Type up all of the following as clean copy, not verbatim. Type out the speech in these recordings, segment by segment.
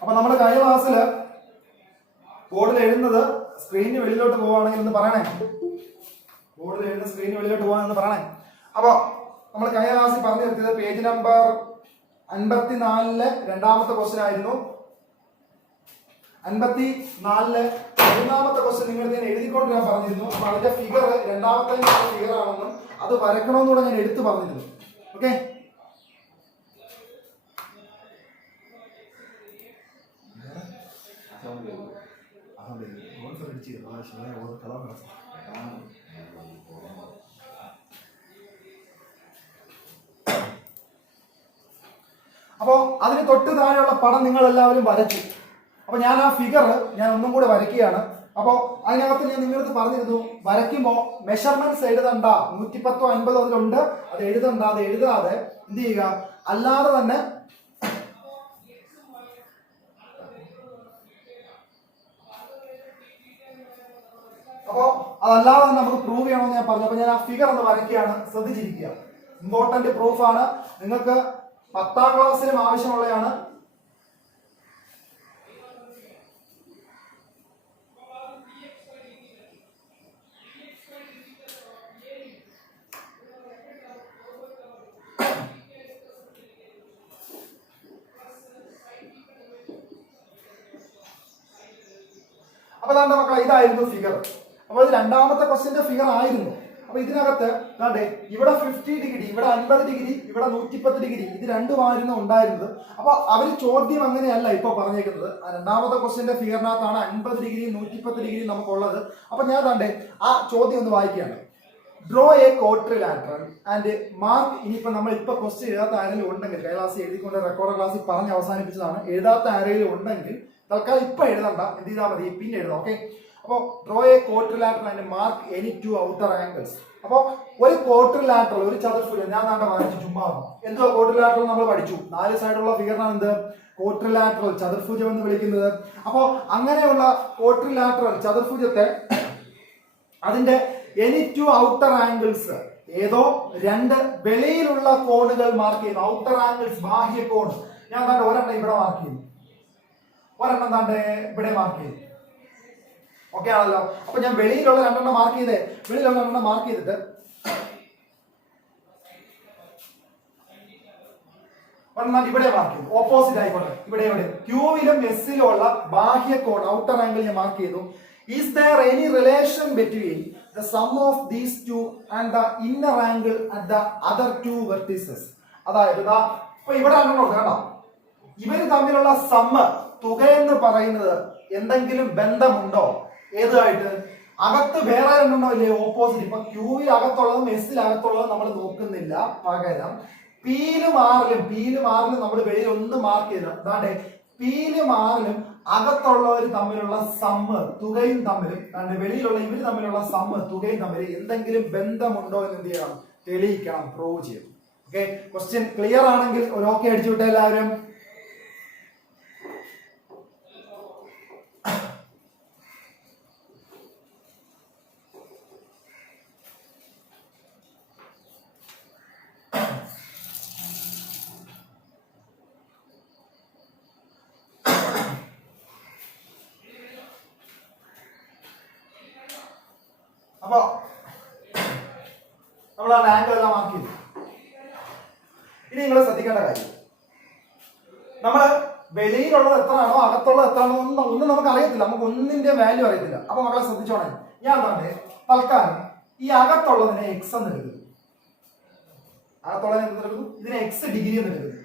അപ്പൊ നമ്മുടെ കഴിഞ്ഞ ക്ലാസ്സില് ബോർഡിൽ എഴുതുന്നത് സ്ക്രീനിന് വെളിയിലോട്ട് പോവുകയാണെങ്കിൽ ഒന്ന് പറയണേ. ബോർഡിൽ എഴുതുന്ന സ്ക്രീനിന് വെളിയിലോട്ട് പോകാനെന്ന് പറയണേ. അപ്പൊ നമ്മൾ കഴിഞ്ഞ ക്ലാസ്സിൽ പറഞ്ഞു നിർത്തിയത് പേജ് നമ്പർ 54 രണ്ടാമത്തെ ക്വസ്റ്റ്യൻ ആയിരുന്നു. 54 മൂന്നാമത്തെ ക്വസ്റ്റ്യൻ നിങ്ങൾ ഞാൻ എഴുതിക്കൊണ്ട് ഞാൻ പറഞ്ഞിരുന്നു. അപ്പൊ അതിന്റെ ഫിഗർ രണ്ടാമത്തെ ഫിഗർ ആണെന്നും അത് വരക്കണമെന്നുകൂടെ ഞാൻ എടുത്തു പറഞ്ഞിരുന്നു. ഓക്കെ, അപ്പോ അതിന് തൊട്ട് താഴെയുള്ള പടം നിങ്ങൾ എല്ലാവരും വരച്ചു. അപ്പൊ ഞാൻ ആ ഫിഗർ ഞാൻ ഒന്നും കൂടെ വരയ്ക്കുകയാണ്. അപ്പോ അതിനകത്ത് ഞാൻ നിങ്ങൾക്ക് പറഞ്ഞിരുന്നു, വരയ്ക്കുമ്പോ മെഷർമെന്റ്സ് എഴുതണ്ട, 110 50 അതിലുണ്ട്, അത് എഴുതണ്ട. അത് എഴുതാതെ എന്ത് ചെയ്യുക, അല്ലാതെ തന്നെ അപ്പോ അതല്ലാതെ തന്നെ നമുക്ക് പ്രൂവ് ചെയ്യണമെന്ന് ഞാൻ പറഞ്ഞു. അപ്പൊ ഞാൻ ആ ഫിഗർ ഒന്ന് വരയ്ക്കുകയാണ്, ശ്രദ്ധിച്ചിരിക്കുക. ഇമ്പോർട്ടന്റ് പ്രൂഫാണ്, നിങ്ങൾക്ക് 10ാം ക്ലാസ്സിലും ആവശ്യമുള്ളതാണ്. അപ്പൊ അതാണ്ട് മക്കളെ, ഇതായിരുന്നു ഫിഗർ. അപ്പൊ ഇത് രണ്ടാമത്തെ ക്വസ്റ്റ്യന്റെ ഫിഗർ ആയിരുന്നു. അപ്പൊ ഇതിനകത്ത് കണ്ടേ, ഇവിടെ 50 ഡിഗ്രി, ഇവിടെ 50 ഡിഗ്രി, ഇവിടെ 110 ഡിഗ്രി, ഇത് രണ്ടുമായിരുന്നു ഉണ്ടായിരുന്നത്. അപ്പൊ അവര് ചോദ്യം അങ്ങനെയല്ല ഇപ്പൊ പറഞ്ഞേക്കുന്നത്. രണ്ടാമത്തെ ക്വസ്റ്റ്യന്റെ ഫിഗറിനകത്താണ് 50 ഡിഗ്രി 110 ഡിഗ്രി നമുക്കുള്ളത്. അപ്പൊ ഞാൻ കണ്ടേ ആ ചോദ്യം ഒന്ന് വായിക്കുകയാണ്. Draw A quadrilateral and mark. ഇനിയിപ്പോ നമ്മൾ ഇപ്പൊ ക്വസ്റ്റ്യൻ എഴുതാത്ത ആരെങ്കിലും ഉണ്ടെങ്കിൽ, ക്ലാസ് എഴുതിക്കൊണ്ട് റെക്കോർഡ് ക്ലാസ്സിൽ പറഞ്ഞ് അവസാനിപ്പിച്ചതാണ്, എഴുതാത്ത ആരെങ്കിലും ഉണ്ടെങ്കിൽ തൽക്കാലം ഇപ്പൊ എഴുതണ്ട, എന്ത് ചെയ്താൽ മതി, പിന്നെ എഴുതാം. ഓക്കെ, അപ്പോ draw A quadrilateral and mark any 2 outer angles. അപ്പൊ ഒരു ക്വാഡ്രിലാറ്ററൽ, ഒരു ചതുർഭുജം ഞാൻ നാണ്ട വായിച്ചു ചുമ്മാ. എന്തുവാ ക്വാഡ്രിലാറ്ററൽ നമ്മൾ പഠിച്ചു, 4 സൈഡുള്ള ഫിഗറിനാണ് എന്ത് ക്വാഡ്രിലാറ്ററൽ, ചതുർഭുജം എന്ന് വിളിക്കുന്നത്. അപ്പോ അങ്ങനെയുള്ള ക്വാഡ്രിലാറ്ററൽ ചതുർഭുജത്തെ അതിന്റെ എനി 2 ഔട്ടർ ആംഗിൾസ്, ഏതോ 2 വെളിയിലുള്ള കോണുകൾ മാർക്ക് ചെയ്യുന്നു. ഔട്ടർ ആംഗിൾസ്, ബാഹ്യ കോൺ. ഞാൻ താണ്ട് ഒരെണ്ണം ഇവിടെ മാർക്ക് ചെയ്യുന്നു, ഒരെണ്ണം താണ്ട് ഇവിടെ മാർക്ക് ചെയ്തു. ഓക്കെ ആണല്ലോ. അപ്പൊ ഞാൻ വെളിയിലുള്ള 2 മാർക്ക് ചെയ്തേ, വെളിയിലുള്ള 2 മാർക്ക് ചെയ്തിട്ട് ഒരെണ്ണം ഇവിടെ മാർക്ക് ചെയ്തു, ഓപ്പോസിറ്റ് ആയിക്കോട്ടെ. ഇവിടെ ഇവിടെ ക്യൂവിലും എസിലും ഉള്ള ബാഹ്യ കോൺ, ഔട്ടർ ആംഗിൾ ഞാൻ മാർക്ക് ചെയ്തു. Is there any relation between the sum of these 2 and the inner angle at the other 2 vertices? അതായത് ഇപ്പൊ ഇവിടെ ആണല്ലോ കേട്ടോ, ഇവര് തമ്മിലുള്ള സമ്മ്, തുകയെന്ന് പറയുന്നത് എന്തെങ്കിലും ബന്ധമുണ്ടോ? ഏതായിട്ട്? അകത്ത് വേറെ രണ്ടെണ്ണോ ഇല്ലേ, ഓപ്പോസിറ്റ്. ഇപ്പൊ ക്യൂവിൽ അകത്തുള്ളതും എസിൽ അകത്തുള്ളതും നമ്മൾ നോക്കുന്നില്ല, പകരം പിയിലും ആറിലും നമ്മൾ വെളിയിൽ ഒന്ന് മാർക്ക് ചെയ്ത. അതാണ്ട് പിയിലും ആറിലും അകത്തുള്ളവർ തമ്മിലുള്ള സമ്മ്, തുകയും തമ്മിലും, വെളിയിലുള്ള ഇവര് തമ്മിലുള്ള സമ്മ്, തുകയും തമ്മിൽ എന്തെങ്കിലും ബന്ധമുണ്ടോ എന്ന് എന്ത് ചെയ്യണം, തെളിയിക്കണം, പ്രൂവ് ചെയ്യണം. ഓക്കെ, ക്വസ്റ്റ്യൻ ക്ലിയർ ആണെങ്കിൽ ഒരു ഓക്കെ അടിച്ചു വിട്ടേ എല്ലാവരും. അപ്പൊ നമ്മൾ ആ ആംഗിൾ എല്ലാം മാർക്ക് ചെയ്തു. ഇനി നിങ്ങൾ ശ്രദ്ധിക്കേണ്ട കാര്യം, നമ്മള് വെളിയിലുള്ളത് എത്രയാണോ അകത്തുള്ളത് എത്രയാണോ ഒന്നും നമുക്ക് അറിയത്തില്ല, നമുക്ക് ഒന്നിന്റെ വാല്യൂ അറിയത്തില്ല. അപ്പൊ മക്കളെ ശ്രദ്ധിച്ചോണേ, ഞാൻ തന്നെ തൽക്കാലം ഈ അകത്തുള്ളതിനെ എക്സ് എന്ന് എടുക്കുന്നു, അകത്തുള്ളതിനെ എന്തെടുക്കുന്നു, ഇതിനെ എക്സ് ഡിഗ്രി എന്ന് എടുക്കുന്നു,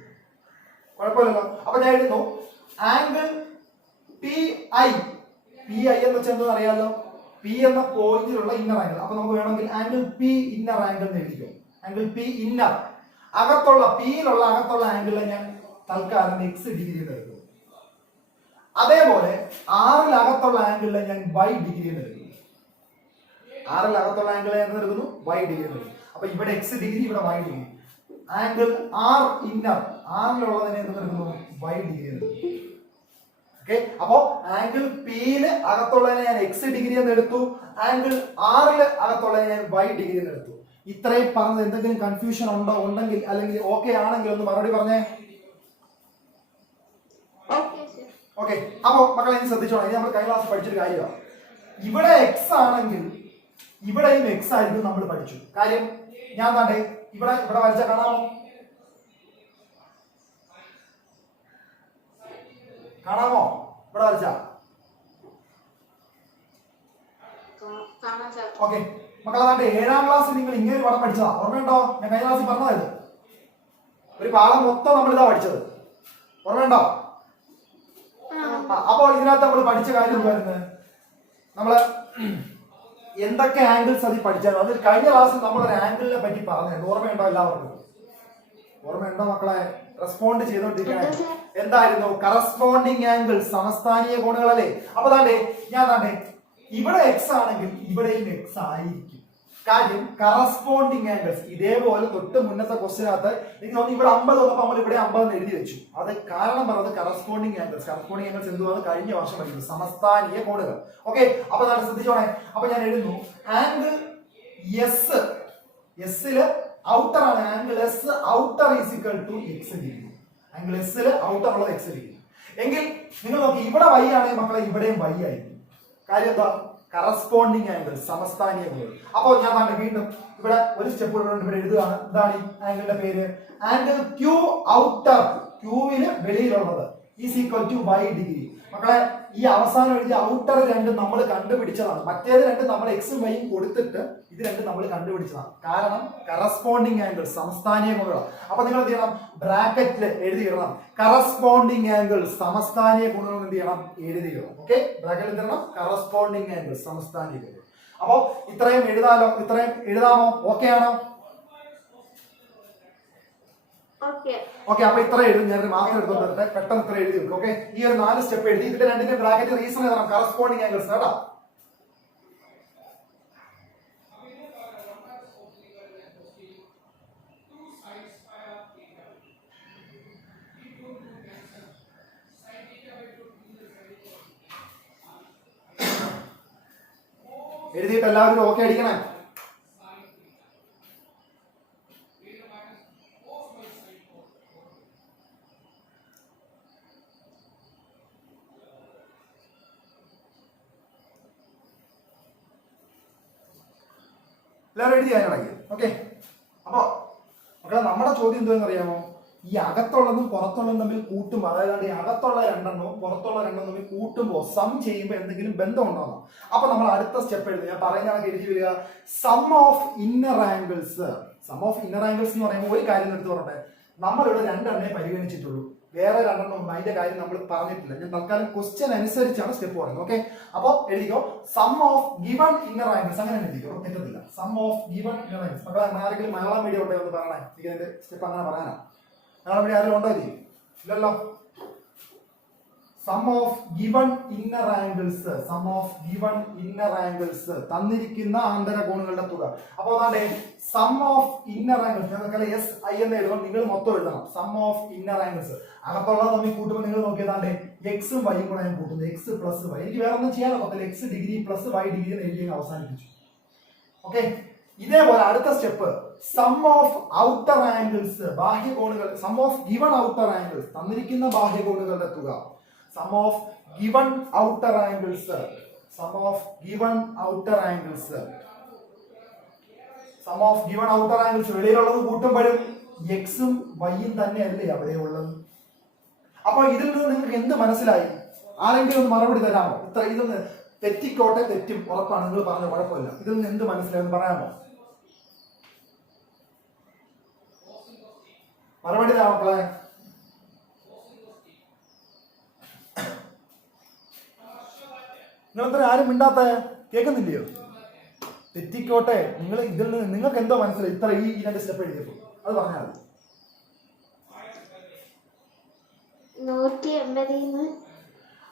കുഴപ്പമില്ലല്ലോ. അപ്പൊ ഞാൻ എഴുതുന്നു ആംഗിൾ പി ഐ എന്ന് വെച്ചാൽ എന്തെന്ന് അറിയാമല്ലോ, പി എന്ന പോയിന്റിലുള്ള ഇന്നർ ആംഗിൾ. അപ്പൊ നമുക്ക് വേണമെങ്കിൽ ആംഗിൾ പി ഇന്നർ ആംഗിൾ എന്ന് എഴുതിക്കും. ആംഗിൾ പി ഇന്നർ, അകത്തുള്ള പിയിലുള്ള അകത്തുള്ള ആംഗിളിൽ ഞാൻ തൽക്കാലം എക്സ് ഡിഗ്രി എന്ന് എടുക്കും. അതേപോലെ ആറിൽ അകത്തുള്ള ആംഗിളിൽ ഞാൻ വൈ ഡിഗ്രി എന്ന് എടുക്കും. ആറിൽ അകത്തുള്ള ആംഗിൾ എന്ന് എടുക്കുന്നു, വൈ ഡിഗ്രി എന്ന് എടുക്കും. അപ്പൊ ഇവിടെ എക്സ് ഡിഗ്രി, ഇവിടെ y degree. Angle R inner, ആറിലുള്ളതിനെ എന്ത് എടുക്കുന്നു, വൈ ഡിഗ്രി എന്ന് എടുക്കും. ഓക്കെ, അപ്പോ ആംഗിൾ പിയില് അകത്തുള്ളതിനെ ഞാൻ എക്സ് ഡിഗ്രി എന്ന് എടുത്തു, ആംഗിൾ ആറില് അകത്തുള്ളതിനെ ഞാൻ വൈ ഡിഗ്രി എന്ന് എടുത്തു. ഇത്രയും പറഞ്ഞത് എന്തെങ്കിലും കൺഫ്യൂഷൻ ഉണ്ടെങ്കിൽ അല്ലെങ്കിൽ ഓക്കെ ആണെങ്കിൽ ഒന്ന് മറുപടി പറഞ്ഞേ. ഓക്കെ, അപ്പൊ മക്കളെ ഇനി ശ്രദ്ധിച്ചോളാം. ഇനി നമ്മൾ കഴിഞ്ഞ ക്ലാസ് പഠിച്ചൊരു കാര്യമാണ്. ഇവിടെ എക്സ് ആണെങ്കിൽ ഇവിടെയും എക്സ് ആയിരിക്കും നമ്മൾ പഠിച്ചു. കാര്യം ഞാൻ താണ്ടേ ഇവിടെ ഇവിടെ വരച്ച കാണാമോ? കാണാമോ? ഇവിടെ വരച്ച ഓക്കെ മക്കളെ, താണ്ടെ 7ാം ക്ലാസ്സിൽ നിങ്ങൾ ഇങ്ങനെ ഒരു പടം പഠിച്ചതാ, ഓർമ്മയുണ്ടോ? ഞാൻ കഴിഞ്ഞ ക്ലാസ്സിൽ പറഞ്ഞതായിരുന്നു. ഒരു പാഠം മൊത്തം നമ്മൾ ഇതാ പഠിച്ചത്, ഓർമ്മയുണ്ടോ? അപ്പോൾ ഇതിനകത്ത് നമ്മൾ പഠിച്ച കാര്യം എന്തായിരുന്നു? നമ്മള് എന്തൊക്കെ ആംഗിൾസ് അതിൽ പഠിച്ചാലും അതിൽ കഴിഞ്ഞ ക്ലാസ്സിൽ നമ്മൾ ഒരു ആംഗിളിനെ പറ്റി പറഞ്ഞു. ഓർമ്മയുണ്ടോ? എല്ലാവർക്കും ഓർമ്മയുണ്ടോ മക്കളെ? റെസ്പോണ്ട് ചെയ്തോണ്ടിരിക്കണേ. എന്തായിരുന്നു? കറസ്പോണ്ടിങ് ആംഗിൾ, സമസ്ഥാനീയ കോണുകളല്ലേ? അപ്പൊ താണ്ടേ ഞാൻ താണ്ടേ ഇവിടെ എക്സ് ആണെങ്കിൽ ഇവിടെയും എക്സ് ആയിരിക്കും. കാര്യം കറസ്പോണ്ടിങ് ആംഗിൾസ് ഇതേപോലെ തൊട്ട് മുന്നത്തെ ക്വസ്റ്റിനകത്ത് എനിക്ക് തോന്നുന്നു ഇവിടെ 50 വന്നപ്പോൾ നമ്മൾ ഇവിടെ 50 എഴുതി വെച്ചു. അത് കാരണം പറഞ്ഞത് കറസ്പോണ്ടിങ് ആംഗിൾസ്. കറസ്പോണ്ടിങ് ആംഗിൾസ് എന്തുവാണ്? കഴിഞ്ഞ വർഷം പഠിക്കുന്നത് സമസ്ഥാനീയ കോണുകൾ. ഓക്കെ, അപ്പൊ ഞാൻ ശ്രദ്ധിച്ചോണേ. അപ്പൊ ഞാൻ എഴുതുന്നു ആംഗിൾ എസ്, എസ്സില് ഔട്ടർ ആണ്. Angle S outer is equal to x degree. Angle എസ്സില് ഔട്ടർ ഉള്ളത് എക്സ് ഡിഗ്രി എങ്കിൽ നിങ്ങൾ നോക്കി ഇവിടെ വൈ ആണെങ്കിൽ മക്കളെ ഇവിടെയും വൈ ആയിരിക്കും. കാര്യം എന്താ? കറസ്പോണ്ടിങ് ആംഗിൾ, സമസ്ഥാനീയ കോണുകൾ. അപ്പോൾ ഞാൻ താങ്കൾ വീണ്ടും ഇവിടെ ഒരു സ്റ്റെപ്പ് ഇവിടെ എഴുതുകയാണ്. എന്താണ് ഈ ആംഗിളിന്റെ പേര്? ആംഗിൾ ക്യൂ ഔട്ടർ, ക്യൂവിന് വെളിയിലുള്ളത് is equal to y degree. മക്കളെ ഈ അവസാനം എഴുതിയ ഔട്ടർ രണ്ടും നമ്മൾ കണ്ടുപിടിച്ചതാണ്. മറ്റേത് രണ്ടും നമ്മൾ എക്സും വൈയും കൊടുത്തിട്ട് ഇത് രണ്ടും നമ്മൾ കണ്ടുപിടിച്ചതാണ്. കാരണം കറസ്പോണ്ടിങ് ആംഗിൾ, സമസ്ഥാനീയ കോണുകളാണ്. അപ്പൊ നിങ്ങൾ എന്ത് ചെയ്യണം? ബ്രാക്കറ്റിൽ എഴുതിയിടണം കറസ്പോണ്ടിങ് ആംഗിൾ, സമസ്ഥാനീയ കോണുകൾ എന്ത് ചെയ്യണം? എഴുതിയിടണം. ഓക്കെ, ബ്രാക്കറ്റിൽ എന്ത് ചെയ്യണം? കറസ്പോണ്ടിങ് ആംഗിൾ, സമസ്ഥാനീയ കോണുകൾ. അപ്പൊ ഇത്രയും എഴുതാലോ? ഇത്രയും എഴുതാമോ? ഓക്കെ ആണോ? ഓക്കെ, അപ്പൊ ഇത്ര എഴുതും. ഞാൻ മാർക്ക് എടുത്തോണ്ട് പെട്ടെന്ന് ഇത്ര എഴുതി വെക്കും. ഓക്കെ, ഈ ഒരു 4 സ്റ്റെപ്പ് എഴുതി ഇതിന്റെ രണ്ടിന്റെ ബ്രാക്കറ്റ് റീസൺ എഴുതണം. കറസ്പോണ്ടിങ് ആംഗിൾസ് കേട്ടോ. എഴുതിയിട്ട് എല്ലാവരും ഓക്കെ അടിക്കണേ. എല്ലാവരും എഴുതി അതിനിടയ്ക്ക്. ഓക്കെ, അപ്പൊ മക്കളെ നമ്മുടെ ചോദ്യം എന്താണെന്ന് അറിയാമോ? ഈ അകത്തുള്ളതും പുറത്തുള്ളതും തമ്മിൽ കൂട്ടുമ്പോൾ, അതായത് ഈ അകത്തുള്ള രണ്ടെണ്ണവും പുറത്തുള്ള രണ്ടെണ്ണം തമ്മിൽ കൂട്ടുമ്പോൾ സം ചെയ്യുമ്പോൾ എന്തെങ്കിലും ബന്ധം ഉണ്ടാകും. അപ്പൊ നമ്മൾ അടുത്ത സ്റ്റെപ്പ് എഴുതും. ഞാൻ പറയുന്നതാണ് എഴുതി വരിക sum of inner angles. Sum of inner angles എന്ന് പറയുമ്പോൾ ഒരു കാര്യം എടുത്ത് പറഞ്ഞെ, നമ്മളിവിടെ രണ്ടെണ്ണേ പരിഗണിച്ചിട്ടുള്ളൂ, വേറെ രണ്ടെണ്ണം ഉണ്ട്. അതിന്റെ കാര്യം നമ്മൾ പറഞ്ഞിട്ടില്ല. ഞാൻ തൽക്കാലം ക്വസ്റ്റ്യൻ അനുസരിച്ചാണ് സ്റ്റെപ്പ് പറയുന്നത്. ഓക്കെ, അപ്പൊ എഴുതിക്കോ sum of given inner angles. അങ്ങനെ എഴുതിക്കോ, തെറ്റത്തില്ല. Sum of given inner angles. മക്കളെ ആരെങ്കിലും മലയാളം മീഡിയം ഉണ്ടോ എന്ന് പറയണേ. ഇതിന്റെ സ്റ്റെപ്പ് അങ്ങനെ പറയാനാ. മലയാളം മീഡിയം ആരെങ്കിലും ഉണ്ടോ? ഇല്ലല്ലോ. Sum of given inner angles, sum of given inner angles, തന്നിരിക്കുന്ന ആന്തര കോണുകളുടെ തുക. അപ്പൊ അതാണ്ട് സം ഓഫ് ഇന്നർ ആംഗിൾസ്, ഞങ്ങൾക്ക് എസ് ഐ എന്ന് എഴുതണം. നിങ്ങൾ മൊത്തം എഴുതണം. സം ഓഫ് ഇന്നർ ആംഗിൾസ് അകത്തുള്ളത് തമ്മിൽ കൂട്ടുമ്പോൾ നിങ്ങൾ നോക്കിയതാണ്ട് എക്സും വൈയും കൂടെ ഞാൻ കൂട്ടുന്നത്. X plus y. എനിക്ക് വേറെ ഒന്നും ചെയ്യാൻ പറ്റില്ല. X degree plus y degree എന്ന് എഴുതി അവസാനിപ്പിച്ചു. ഓക്കെ, ഇതേപോലെ അടുത്ത step sum of outer angles, ബാഹ്യ കോണുകൾ. Sum of given outer angles, തന്നിരിക്കുന്ന ബാഹ്യ കോണുകളുടെ തുക. Sum of given outer angles, sum of given outer angles, sum of given outer angles. വെളിയിലുള്ളത് കൂട്ടുമ്പോഴും എക്സും വൈയും തന്നെയല്ലേ അവിടെ ഉള്ളത്. അപ്പൊ ഇതിൽ നിന്ന് നിങ്ങൾക്ക് എന്ത് മനസ്സിലായി? ആരെങ്കിലും ഒന്ന് മറുപടി തരാമോ? ഇതൊന്ന് തെറ്റിക്കോട്ടെ, തെറ്റും ഉറപ്പാണ്. നിങ്ങൾ പറഞ്ഞ കുഴപ്പമില്ല. ഇതിൽ നിന്ന് എന്ത് മനസ്സിലായി പറയാമോ? മറുപടി തരാം മക്കളെ. നിങ്ങൾ ഇത്ര ആരും മിണ്ടാത്ത കേൾക്കുന്നില്ലയോ? തെറ്റിക്കോട്ടെ, നിങ്ങൾ ഇതിൽ നിന്ന് നിങ്ങൾക്ക് എന്തോ മനസ്സിലായി? ഇത്ര ഈ 2 സ്റ്റെപ്പ് എഴുതിയപ്പോ അത് പറഞ്ഞാൽ മതി. 180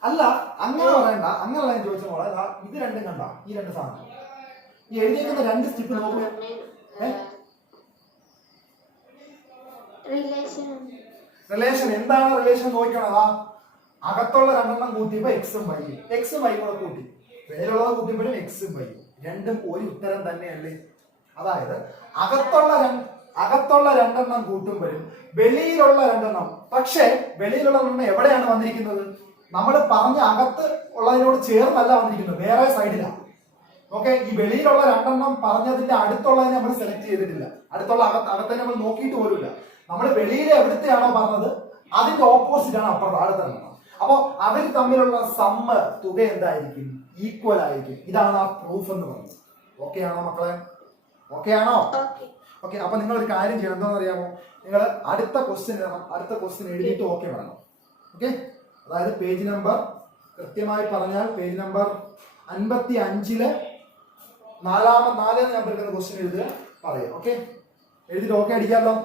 അല്ല, അങ്ങനെ പറയണ്ട. അങ്ങനെയല്ല ഞാൻ ചോദിച്ച മോളെ. ഇത് രണ്ടും കണ്ട, ഈ 2 സാധനം ഈ എഴുതിയേക്കുന്ന 2 സ്റ്റെപ്പ് നോക്കുക. റിലേഷൻ എന്താണ്? റിലേഷൻ നോക്കണം. അകത്തുള്ള രണ്ടെണ്ണം കൂട്ടിയപ്പോ എക്സും വൈയും, എക്സും വൈയും കൂടെ കൂട്ടി, വെളിയിലുള്ളത് കൂട്ടിയപ്പോഴും എക്സും വൈയും രണ്ടും ഒരു ഉത്തരം തന്നെയല്ലേ? അതായത് അകത്തുള്ള രണ്ടെണ്ണം കൂട്ടുമ്പോഴും വെളിയിലുള്ള രണ്ടെണ്ണം. പക്ഷേ വെളിയിലുള്ള രണ്ടെണ്ണം എവിടെയാണ് വന്നിരിക്കുന്നത്? നമ്മൾ പറഞ്ഞ അകത്ത് ഉള്ളതിനോട് ചേർന്നല്ല വന്നിരിക്കുന്നത്, വേറെ സൈഡിലാണ്. ഓക്കെ, ഈ വെളിയിലുള്ള രണ്ടെണ്ണം പറഞ്ഞതിന്റെ അടുത്തുള്ളതിനെ നമ്മൾ സെലക്ട് ചെയ്തിട്ടില്ല. അകത്തെ നമ്മൾ നോക്കിയിട്ട് പോലുമില്ല. നമ്മൾ വെളിയിലെ എവിടുത്തെയാണോ പറഞ്ഞത് അതിന്റെ ഓപ്പോസിറ്റ് ആണ് അപ്പുറത്ത് അടുത്തെണ്ണം. അപ്പൊ അവർ തമ്മിലുള്ള സമ്മ് തുക എന്തായിരിക്കും? ഈക്വൽ ആയിരിക്കും. ഇതാണ് ആ പ്രൂഫ് എന്ന് പറയുന്നത്. ഓക്കെ ആണോ മക്കളെ? ഓക്കെ ആണോ? ഓക്കെ. അപ്പൊ നിങ്ങൾ ഒരു കാര്യം ചെയ്യണം, എന്താണെന്ന് അറിയാമോ? നിങ്ങൾ അടുത്ത ക്വസ്റ്റ്യൻ എഴുതിയിട്ട് ഓക്കെ പറയണം. ഓക്കെ, അതായത് പേജ് നമ്പർ കൃത്യമായി പറഞ്ഞാൽ പേജ് നമ്പർ 55-ലെ 4 നമ്പർ എടുക്കുന്ന ക്വസ്റ്റ്യൻ എഴുതുക, പറയാം. ഓക്കെ, എഴുതിയിട്ട് ഓക്കെ അടിക്കാമല്ലോ.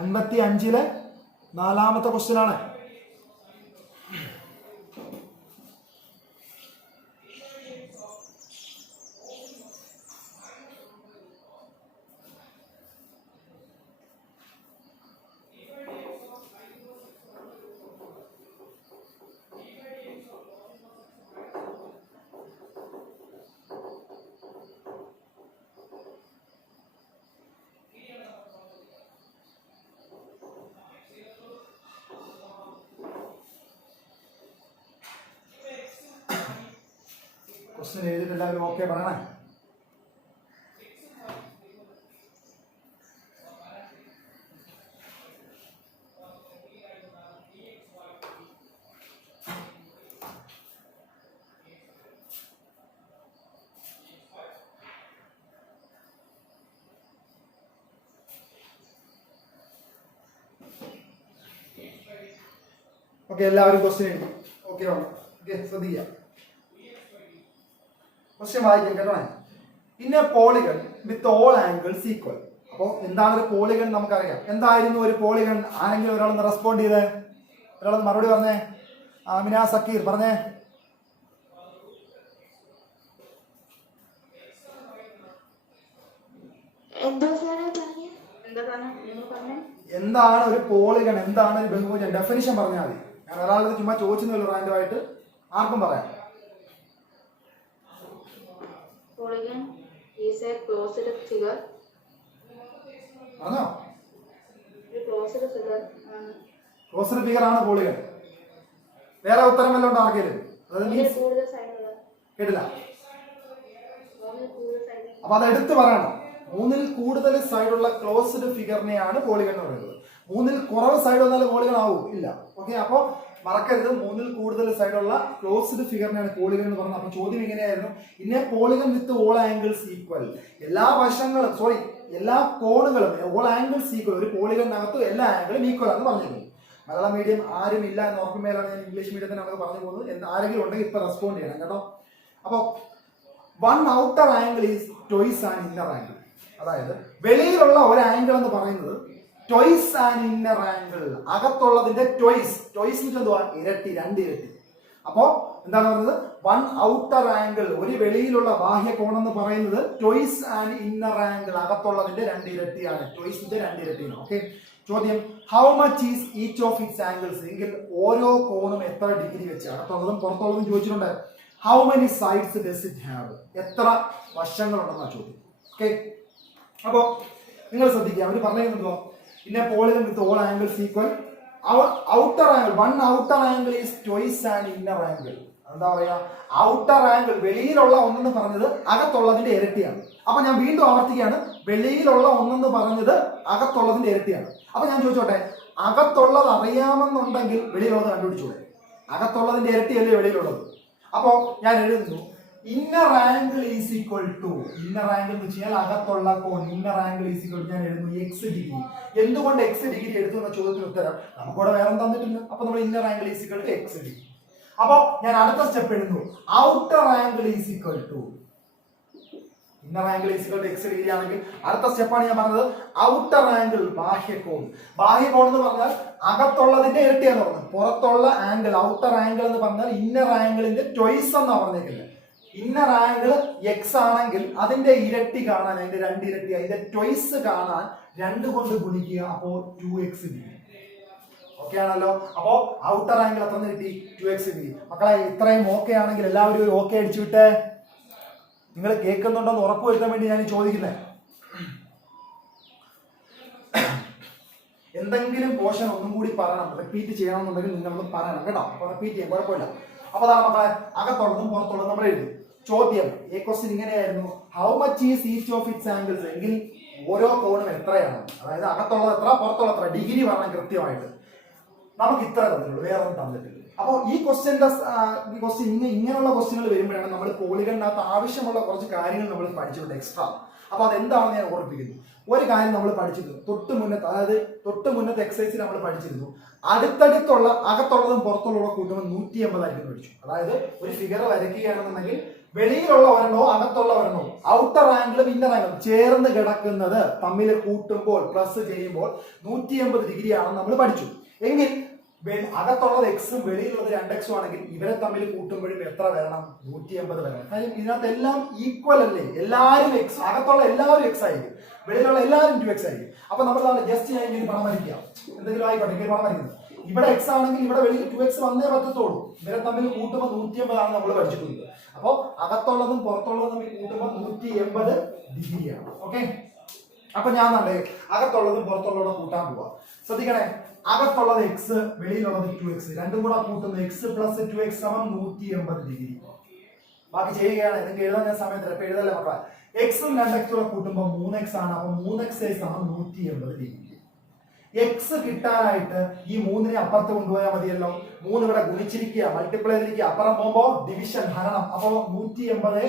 അൻപത്തി 55-ലെ 4-ാമത്തെ ക്വസ്റ്റ്യൻ ആണ്. ക്വസ്റ്റ്യൻ എഴുതിയിട്ട് എല്ലാവരും ഓക്കെ പറയണേ. ഓക്കെ, എല്ലാവരും ക്വസ്റ്റ്യൻ എഴുതി ഓക്കെ ആണോ? ഓക്കെ, ശ്രദ്ധിക്കുക. ക്വസ്റ്റ്യൻ വായിക്കാം കേട്ടോ. In A polygon with all angles equal. അപ്പോൾ എന്താണ് ഒരു പോളിഗൺ? നമുക്കറിയാം. എന്തായിരുന്നു ഒരു പോളിഗൺ? ആരെങ്കിലും ഒരാളൊന്ന് റെസ്പോണ്ട് ചെയ്തേ, ഒരാളൊന്ന് മറുപടി പറഞ്ഞേ. ആമിന സക്കീർ പറഞ്ഞേ. എന്താണ് ഒരു പോളിഗൺ? എന്താണ് ഒരു ബഹുഭുജം? ഡെഫിനിഷൻ പറഞ്ഞാൽ മതി. ഞാൻ ഒരാളുടെ ചുമ്മാ ചോദിച്ചെന്നല്ലോ റാൻഡം ആയിട്ട്, ആർക്കും പറയാം. Polygon is a closed figure. ആണോ? ഒരു ക്ലോസ്ഡ് ഫിഗർ ആണ്. ക്ലോസ്ഡ് ഫിഗർ ആണ് പോളിഗൺ. വേറെ ഉത്തരം വല്ലതും ഉണ്ടോ ആർക്കെങ്കിലും? കൂടുതൽ സൈഡുള്ള. കേട്ടില്ല. 3 കൂടുതൽ സൈഡ്. അപ്പൊ അത് എടുത്തു പറയണം. 3-ൽ കൂടുതൽ സൈഡുള്ള ക്ലോസ്ഡ് ഫിഗറിനെയാണ് പോളിഗൺ എന്ന് പറയുന്നത്. 3-ൽ കുറവ് സൈഡ് വന്നാലും പോളിഗൺ ആവും ഇല്ല. ഓക്കെ, അപ്പൊ മറക്കരുത്, 3-ൽ കൂടുതൽ സൈഡുള്ള ക്ലോസ്ഡ് ഫിഗറിനെയാണ് പോളിഗൺ എന്ന് പറയുന്നത്. അപ്പൊ ചോദ്യം ഇങ്ങനെയായിരുന്നു, ഇന്നെ polygon with all angles equal. എല്ലാ വശങ്ങളും എല്ലാ കോണുകളും ഓൾ ആംഗിൾസ് ഈക്വൽ. ഒരു പോളിഗണിനകത്ത് എല്ലാ ആംഗിളും ഈക്വൽ ആണെന്ന് പറഞ്ഞിരുന്നു. മലയാളം മീഡിയം ആരും ഇല്ല എന്ന് ഓർക്കുമ്പോഴാണ് ഞാൻ ഇംഗ്ലീഷ് മീഡിയത്തിനാണ് പറഞ്ഞു പോകുന്നത്. ആരെങ്കിലും ഉണ്ടെങ്കിൽ ഇപ്പൊ റെസ്പോണ്ട് ചെയ്യണം കേട്ടോ. അപ്പൊ one outer angle is twice and inner angle. അതായത് വെളിയിലുള്ള ഒരു ആംഗിൾ എന്ന് പറയുന്നത് ട്വൈസ് ആൻഡ് ഇന്നർ ആംഗിൾ. അകത്തുള്ളതിന്റെ ട്വൈസ് എന്തുവാ? ഇരട്ടി, 2 ഇരട്ടി. അപ്പോ എന്താണ് പറയുന്നത്? വൺ ഔട്ടർ ആംഗിൾ, ഒരു വെളിയിലുള്ള ബാഹ്യ കോണം എന്ന് പറയുന്നത് ട്വൈസ് ആൻഡ് ഇന്നർ ആംഗിൾ. അകത്തുള്ളതിന്റെ 2 ഇരട്ടിയാണ്. ട്വൈസിന്റെ 2 ഇരട്ടിയാണ്. ഓക്കെ, ചോദ്യം how much is each of its angles. എങ്കിൽ ഓരോ കോണും എത്ര ഡിഗ്രി വെച്ച്, അകത്തുള്ളതും പുറത്തുള്ളതും ചോദിച്ചിട്ടുണ്ട്. How many sides does it have. എത്ര വശങ്ങളുണ്ടെന്നാണ് ചോദ്യം. ഓക്കെ, അപ്പോ നിങ്ങൾ ശ്രദ്ധിക്കുക. അവർ പറഞ്ഞിരുന്നോ, ഇന്നെ polygon with all angles equal. Outer angle, one outer angle is twice and inner angle. എന്താ പറയാ? ഔട്ടർ ആംഗിൾ, വെളിയിലുള്ള ഒന്നെന്ന് പറഞ്ഞത് അകത്തുള്ളതിന്റെ ഇരട്ടിയാണ്. അപ്പൊ ഞാൻ വീണ്ടും ആവർത്തിക്കുകയാണ്, വെളിയിലുള്ള ഒന്നെന്ന് പറഞ്ഞത് അകത്തുള്ളതിന്റെ ഇരട്ടിയാണ്. അപ്പൊ ഞാൻ ചോദിച്ചോട്ടെ, അകത്തുള്ളത് അറിയാമെന്നുണ്ടെങ്കിൽ വെളിയിലുള്ളത് കണ്ടുപിടിച്ചൂടെ? അകത്തുള്ളതിന്റെ ഇരട്ടിയല്ലേ വെളിയിലുള്ളത്. അപ്പോ ഞാൻ എഴുതുന്നു, inner angle is equal to, inner angle എന്ന് വെച്ചാൽ അകത്തുള്ള കോൺ, inner angle is equal to ഞാൻ എഴുതുന്നു x ഡിഗ്രി. എന്തുകൊണ്ട് x ഡിഗ്രി എടുത്തു എന്ന ചോദ്യത്തിന് ഉത്തരം നമുക്കിവിടെ വേറെ തന്നിട്ടില്ല. അപ്പൊ നമ്മൾ inner angle is equal to x degree. അപ്പൊ ഞാൻ അടുത്ത സ്റ്റെപ്പ് എഴുതുന്നു, outer angle is equal to, inner angle is equal to x degree ആണെങ്കിൽ അടുത്ത സ്റ്റെപ്പാണ് ഞാൻ പറഞ്ഞത് ഔട്ടർ ആംഗിൾ, ബാഹ്യകോൺ. ബാഹ്യകോൺ എന്ന് പറഞ്ഞാൽ അകത്തുള്ളതിന്റെ ഇരട്ടിയാന്ന് പറഞ്ഞത്. പുറത്തുള്ള ആംഗിൾ, ഔട്ടർ ആംഗിൾ എന്ന് പറഞ്ഞാൽ ഇന്നർ ആംഗിളിന്റെ ട്വൈസ് എന്നാ പറഞ്ഞേക്കുന്നത്. ഇന്നർ ആംഗിൾ x ആണെങ്കിൽ അതിന്റെ ഇരട്ടി കാണാൻ, അതിന്റെ 2 ഇരട്ടി, അതിന്റെ ട്വൈസ് കാണാൻ 2 കൊണ്ട് ഗുണിക്കുക. അപ്പോ 2x ഡിഗ്രി. ഓക്കെ ആണല്ലോ. അപ്പോ ഔട്ടർ ആംഗിൾ എത്ര കിട്ടി? 2x degree. മക്കളെ ഇത്രയും ഓക്കെ ആണെങ്കിൽ എല്ലാവരും ഓക്കെ അടിച്ചു വിട്ടേ. നിങ്ങൾ കേൾക്കുന്നുണ്ടെന്ന് ഉറപ്പുവരുത്താൻ വേണ്ടി ഞാൻ ചോദിക്കുന്നത്. എന്തെങ്കിലും പോർഷൻ ഒന്നും കൂടി പറയണം, റിപ്പീറ്റ് ചെയ്യണമെന്നുണ്ടെങ്കിൽ നിങ്ങളൊന്ന് പറയണം കേട്ടോ. അപ്പൊ റിപ്പീറ്റ് ചെയ്യാൻ കുഴപ്പമില്ല. അപ്പൊ അതാണ് മക്കളെ അകത്തുള്ളതും പുറത്തുള്ളതും നമ്മൾ എഴുതി. ചോദ്യം ക്വസ്റ്റ്യൻ ഇങ്ങനെയായിരുന്നു, how much is each of its angles, എങ്കിൽ ഓരോ കോണും എത്രയാണ്, അതായത് അകത്തുള്ളത് എത്ര പുറത്തുള്ള എത്ര, ഡിഗ്രി പറഞ്ഞാൽ കൃത്യമായിട്ട്. നമുക്ക് ഇത്ര തന്നിട്ടുള്ളൂ, വേറെ ഒന്നും തന്നിട്ടില്ല. അപ്പോൾ ഈ ക്വസ്റ്റ്യൻ ഇങ്ങനെയുള്ള ക്വസ്റ്റ്യനുകൾ വരുമ്പോഴാണ് നമ്മൾ പോളിഗണിനകത്ത് ആവശ്യമുള്ള കുറച്ച് കാര്യങ്ങൾ നമ്മൾ പഠിച്ചിട്ടുണ്ട് എക്സ്ട്രാ. അപ്പൊ അതെന്താണെന്ന് ഞാൻ ഓർപ്പിക്കുന്നു. ഒരു കാര്യം നമ്മൾ പഠിച്ചിരുന്നു തൊട്ട് മുന്നത്തെ എക്സസൈസിൽ നമ്മൾ പഠിച്ചിരുന്നു, അടുത്തടുത്തുള്ള അകത്തുള്ളതും പുറത്തുള്ളതും കൂട്ടുമ്പോൾ 180 ആയിരിക്കും പഠിച്ചു. അതായത് ഒരു ഫിഗർ വരയ്ക്കുകയാണെന്നുണ്ടെങ്കിൽ വെളിയിലുള്ള ഒരെണ്ണോ അകത്തുള്ള ഒരെണ്ണോ ഔട്ടർ ആംഗിളും ഇന്നർ ആംഗിളും ചേർന്ന് കിടക്കുന്നത് തമ്മിൽ കൂട്ടുമ്പോൾ പ്ലസ് ചെയ്യുമ്പോൾ 180 ഡിഗ്രി ആണെന്ന് നമ്മൾ പഠിച്ചു. എങ്കിൽ അകത്തുള്ളത് എക്സും വെളിയിലുള്ളത് 2x ആണെങ്കിൽ ഇവരെ തമ്മിൽ കൂട്ടുമ്പോഴും എത്ര വരണം, 180 വരണം. കാര്യം ഇതിനകത്ത് എല്ലാം ഈക്വൽ അല്ലേ, എല്ലാവരും എക്സ്, അകത്തുള്ള എല്ലാവരും എക്സ് ആയിരിക്കും, വെളിയിലുള്ള എല്ലാവരും 2x ആയിരിക്കും. അപ്പൊ നമ്മൾ ജസ്റ്റ് ഞാൻ ഇങ്ങനെ പണം വരയ്ക്കാം, എന്തെങ്കിലും ആയിക്കോട്ടെ ഇങ്ങനെ പണം വരയ്ക്കുന്നത്. ഇവിടെ എക്സ് ആണെങ്കിൽ ഇവിടെ വെളിയിൽ 2x വന്നേ പറ്റത്തുള്ളൂ. ഇവരെ തമ്മിൽ കൂട്ടുമ്പോൾ 180 ആണ് നമ്മൾ പഠിച്ചിട്ടുള്ളത്. അപ്പോൾ അകത്തുള്ളതും പുറത്തുള്ളതും തമ്മിൽ കൂട്ടുമ്പോൾ 180 ഡിഗ്രിയാണ്. ഓക്കെ, അപ്പൊ ഞാൻ അകത്തുള്ളതും പുറത്തുള്ളതും കൂട്ടാൻ പോവാ. ശ്രദ്ധിക്കണേ, അകത്തുള്ളത് എക്സ്, വെളിയിലുള്ളത് 2x, രണ്ടും കൂടെ കൂട്ടുന്ന എക്സ് പ്ലസ് 2x സമം 180 ഡിഗ്രി. ബാക്കി ചെയ്യുകയാണ്, നിങ്ങൾക്ക് എഴുതാൻ ഞാൻ സമയത്തില്ല, ഇപ്പൊ എഴുതല്ലേ മക്കളെ. എക്സും 2x കൂടെ കൂട്ടുമ്പോൾ 3x ആണ്. അപ്പൊ 3x സമം 180 ഡിഗ്രി. എക്സ് കിട്ടാനായിട്ട് ഈ 3നെ അപ്പുറത്ത് കൊണ്ടുപോയാൽ മതിയല്ലോ. 3 ഇവിടെ ഗുണിച്ചിരിക്കുക, മൾട്ടിപ്ലൈ ചെയ്തിരിക്കുക, അപ്പുറം പോകുമ്പോ ഡിവിഷൻ ഹരണം. അപ്പൊ 180/3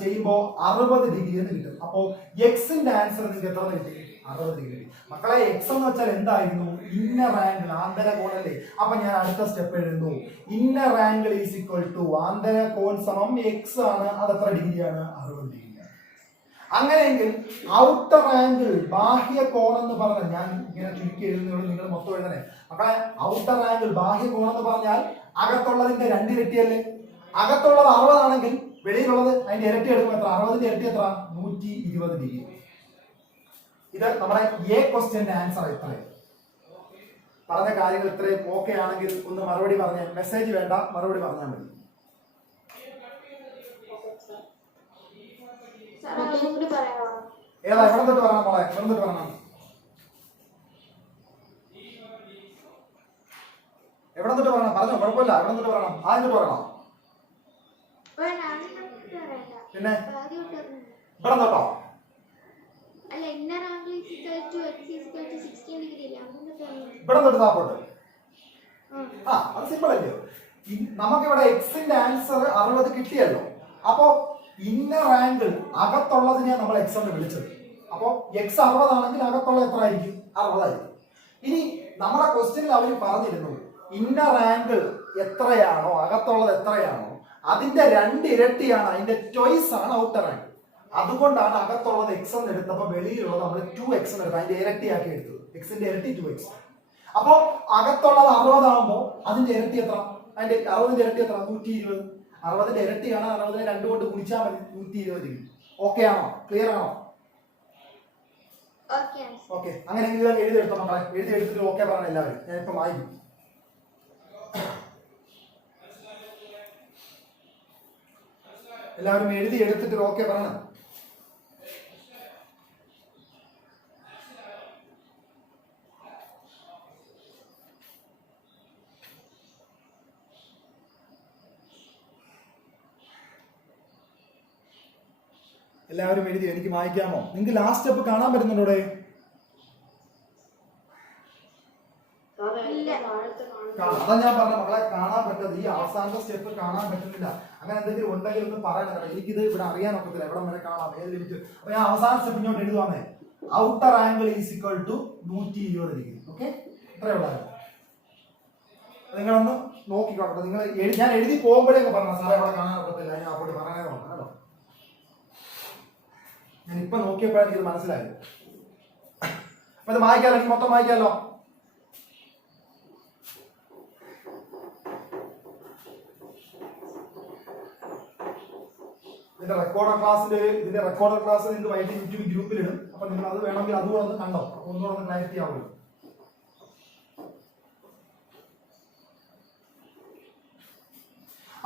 ചെയ്യുമ്പോൾ 60 ഡിഗ്രി എന്ന് കിട്ടും. അപ്പോ എക്സിന്റെ ആൻസർ നിങ്ങൾക്ക് എത്ര കിട്ടി, 60 ഡിഗ്രി. മക്കളെ എക്സ് എന്ന് വെച്ചാൽ എന്തായിരുന്നു, ഇന്നർ ആംഗിൾ, ആന്തര കോണല്ലേ. അപ്പൊ ഞാൻ അടുത്ത സ്റ്റെപ്പ് എഴുതുന്നു, inner angle is equal to ആന്തര കോൺ സമം എക്സ് ആണ്. അത് എത്ര ഡിഗ്രിയാണ്, 60 ഡിഗ്രിയാണ്. അങ്ങനെയെങ്കിൽ ഔട്ടർ ആംഗിൾ, ബാഹ്യ കോൺ എന്ന് പറഞ്ഞാൽ, ഞാൻ ഇങ്ങനെ ചുരുക്കി എഴുതുന്നതുകൊണ്ട് നിങ്ങൾ മൊത്തം എഴുതണേ മക്കളെ. ഔട്ടർ ആംഗിൾ, ബാഹ്യ കോൺ എന്ന് പറഞ്ഞാൽ അകത്തുള്ളതിന്റെ 2 ഇരട്ടിയല്ലേ. അകത്തുള്ളത് 60 ആണെങ്കിൽ വെളിയിലുള്ളത് അതിന്റെ ഇരട്ടി എടുക്കും. എത്ര, 60ന്റെ ഇരട്ടി എത്ര, 120 ഡിഗ്രി. ഇത് നമ്മുടെ എ ക്വസ്റ്റ്യന്റെ ആൻസർ. ഇത്രയും പറഞ്ഞ കാര്യങ്ങൾ ഇത്രയും ഓക്കെ ആണെങ്കിൽ ഒന്ന് മറുപടി പറഞ്ഞ, മെസ്സേജ് വേണ്ട, മറുപടി പറഞ്ഞാൽ മതി. ഏതാ, എവിടെ തൊട്ട് പറയണം മോളെ, എവിടെ തൊട്ട് പറയണം, എവിടെ തൊട്ട് പറയണം, പറഞ്ഞോ കുഴപ്പമില്ല, എവിടെ തൊട്ട് പറയണം, ആദ്യം തൊട്ട് പറയണം. പിന്നെ ഇവിടെ തൊട്ടോ, ഇവിടെ തൊട്ട് താപ്പോട്ട്. അത് സിമ്പിൾ അല്ലയോ. നമുക്കിവിടെ എക്സിന്റെ ആൻസർ 60 കിട്ടിയല്ലോ. അപ്പോ ഇന്നർ ആംഗിൾ, അകത്തുള്ളതിനെ നമ്മൾ എക്സ് എന്ന് വിളിച്ചത്. അപ്പോ എക്സ് 60 ആണെങ്കിൽ അകത്തുള്ള എത്ര ആയിരിക്കും, 60 ആയിരിക്കും. ഇനി നമ്മുടെ ക്വസ്റ്റ്യനിൽ അവർ പറഞ്ഞിരുന്നു, ഇന്നർ ആംഗിൾ എത്രയാണോ, അകത്തുള്ളത് എത്രയാണോ അതിന്റെ 2 ഇരട്ടിയാണ്, അതിന്റെ ട്വൈസ് ആണ് ഔട്ടർ ആംഗിൾ. അതുകൊണ്ടാണ് അകത്തുള്ളത് എക്സ് എന്ന് എടുത്തപ്പോൾ വെളിയിലുള്ളത് നമ്മൾ 2x എന്ന് എടുത്തത്, അതിന്റെ ഇരട്ടിയാക്കി എടുത്തത്. എക്സിന്റെ ഇരട്ടി 2x. അപ്പോ അകത്തുള്ളത് 60 ആകുമ്പോൾ അതിന്റെ ഇരട്ടി എത്ര, അതിന്റെ 60ന്റെ ഇരട്ടി എത്ര, 120. 60ന്റെ ഇരട്ടിയാണ്, 60നെ 2 കൊണ്ട് ഗുണിച്ചാൽ മതി, 120 ഡിഗ്രി. ഓക്കെ ആണോ, ക്ലിയർ ആണോ? ഓക്കെ, അങ്ങനെയെങ്കിൽ എഴുതി എടുത്തോ മക്കളെ. എഴുതി എടുത്തിട്ട് ഓക്കെ പറയണം എല്ലാവരും. ഞാൻ ഇപ്പൊ വായിക്കും. എല്ലാവരും എഴുതി എടുത്തിട്ട് ഓക്കെ പറയണം. എല്ലാവരും എഴുതി, എനിക്ക് വായിക്കാമോ? നിങ്ങൾക്ക് ലാസ്റ്റ് സ്റ്റെപ്പ് കാണാൻ പറ്റുന്നുണ്ടോ? അതാ ഞാൻ പറഞ്ഞ മക്കളെ, കാണാൻ പറ്റത് ഈ അവസാനത്തെ സ്റ്റെപ്പ് കാണാൻ പറ്റുന്നില്ല. അങ്ങനെ എന്തെങ്കിലും ഉണ്ടെങ്കിൽ ഒന്ന് പറയണം. എനിക്കിത് ഇവിടെ അറിയാൻ ഒക്കത്തില്ല, എവിടെ വരെ കാണാം, ഏത് ലിമിറ്റ്. അപ്പൊ ഞാൻ അവസാന സ്റ്റെപ്പ് ഇങ്ങോട്ട് എഴുതുവാന്നേ, outer angle is equal to 120 degree. Okay, ഇത്രയേ ഉള്ളായിരുന്നു. നിങ്ങളൊന്ന് നോക്കിക്കോട്ടെ. നിങ്ങൾ ഞാൻ എഴുതി പോകുമ്പോഴേക്ക് പറഞ്ഞ സാറേ അവിടെ കാണാൻ ഒക്കത്തില്ല, ഞാൻ അങ്ങോട്ട് പറയാനേ പറഞ്ഞു കേട്ടോ. ഞാൻ ഇപ്പൊ നോക്കിയപ്പോഴാണ് എനിക്കിത് മനസ്സിലായത്. അപ്പൊ ഇത് വായിക്കാലോ, എനിക്ക് മൊത്തം വായിക്കാലോ. ഇതിന്റെ റെക്കോർഡർ ക്ലാസ് നിങ്ങൾക്ക് വൈകിട്ട് യൂട്യൂബ് ഗ്രൂപ്പിലിടും. അപ്പൊ നിങ്ങൾ അത് വേണമെങ്കിൽ അതുകൂടെ ഒന്ന് കണ്ടോ, ഒന്നുകൂടെ ഒന്ന് ക്ലാരിറ്റി ആവുമല്ലോ.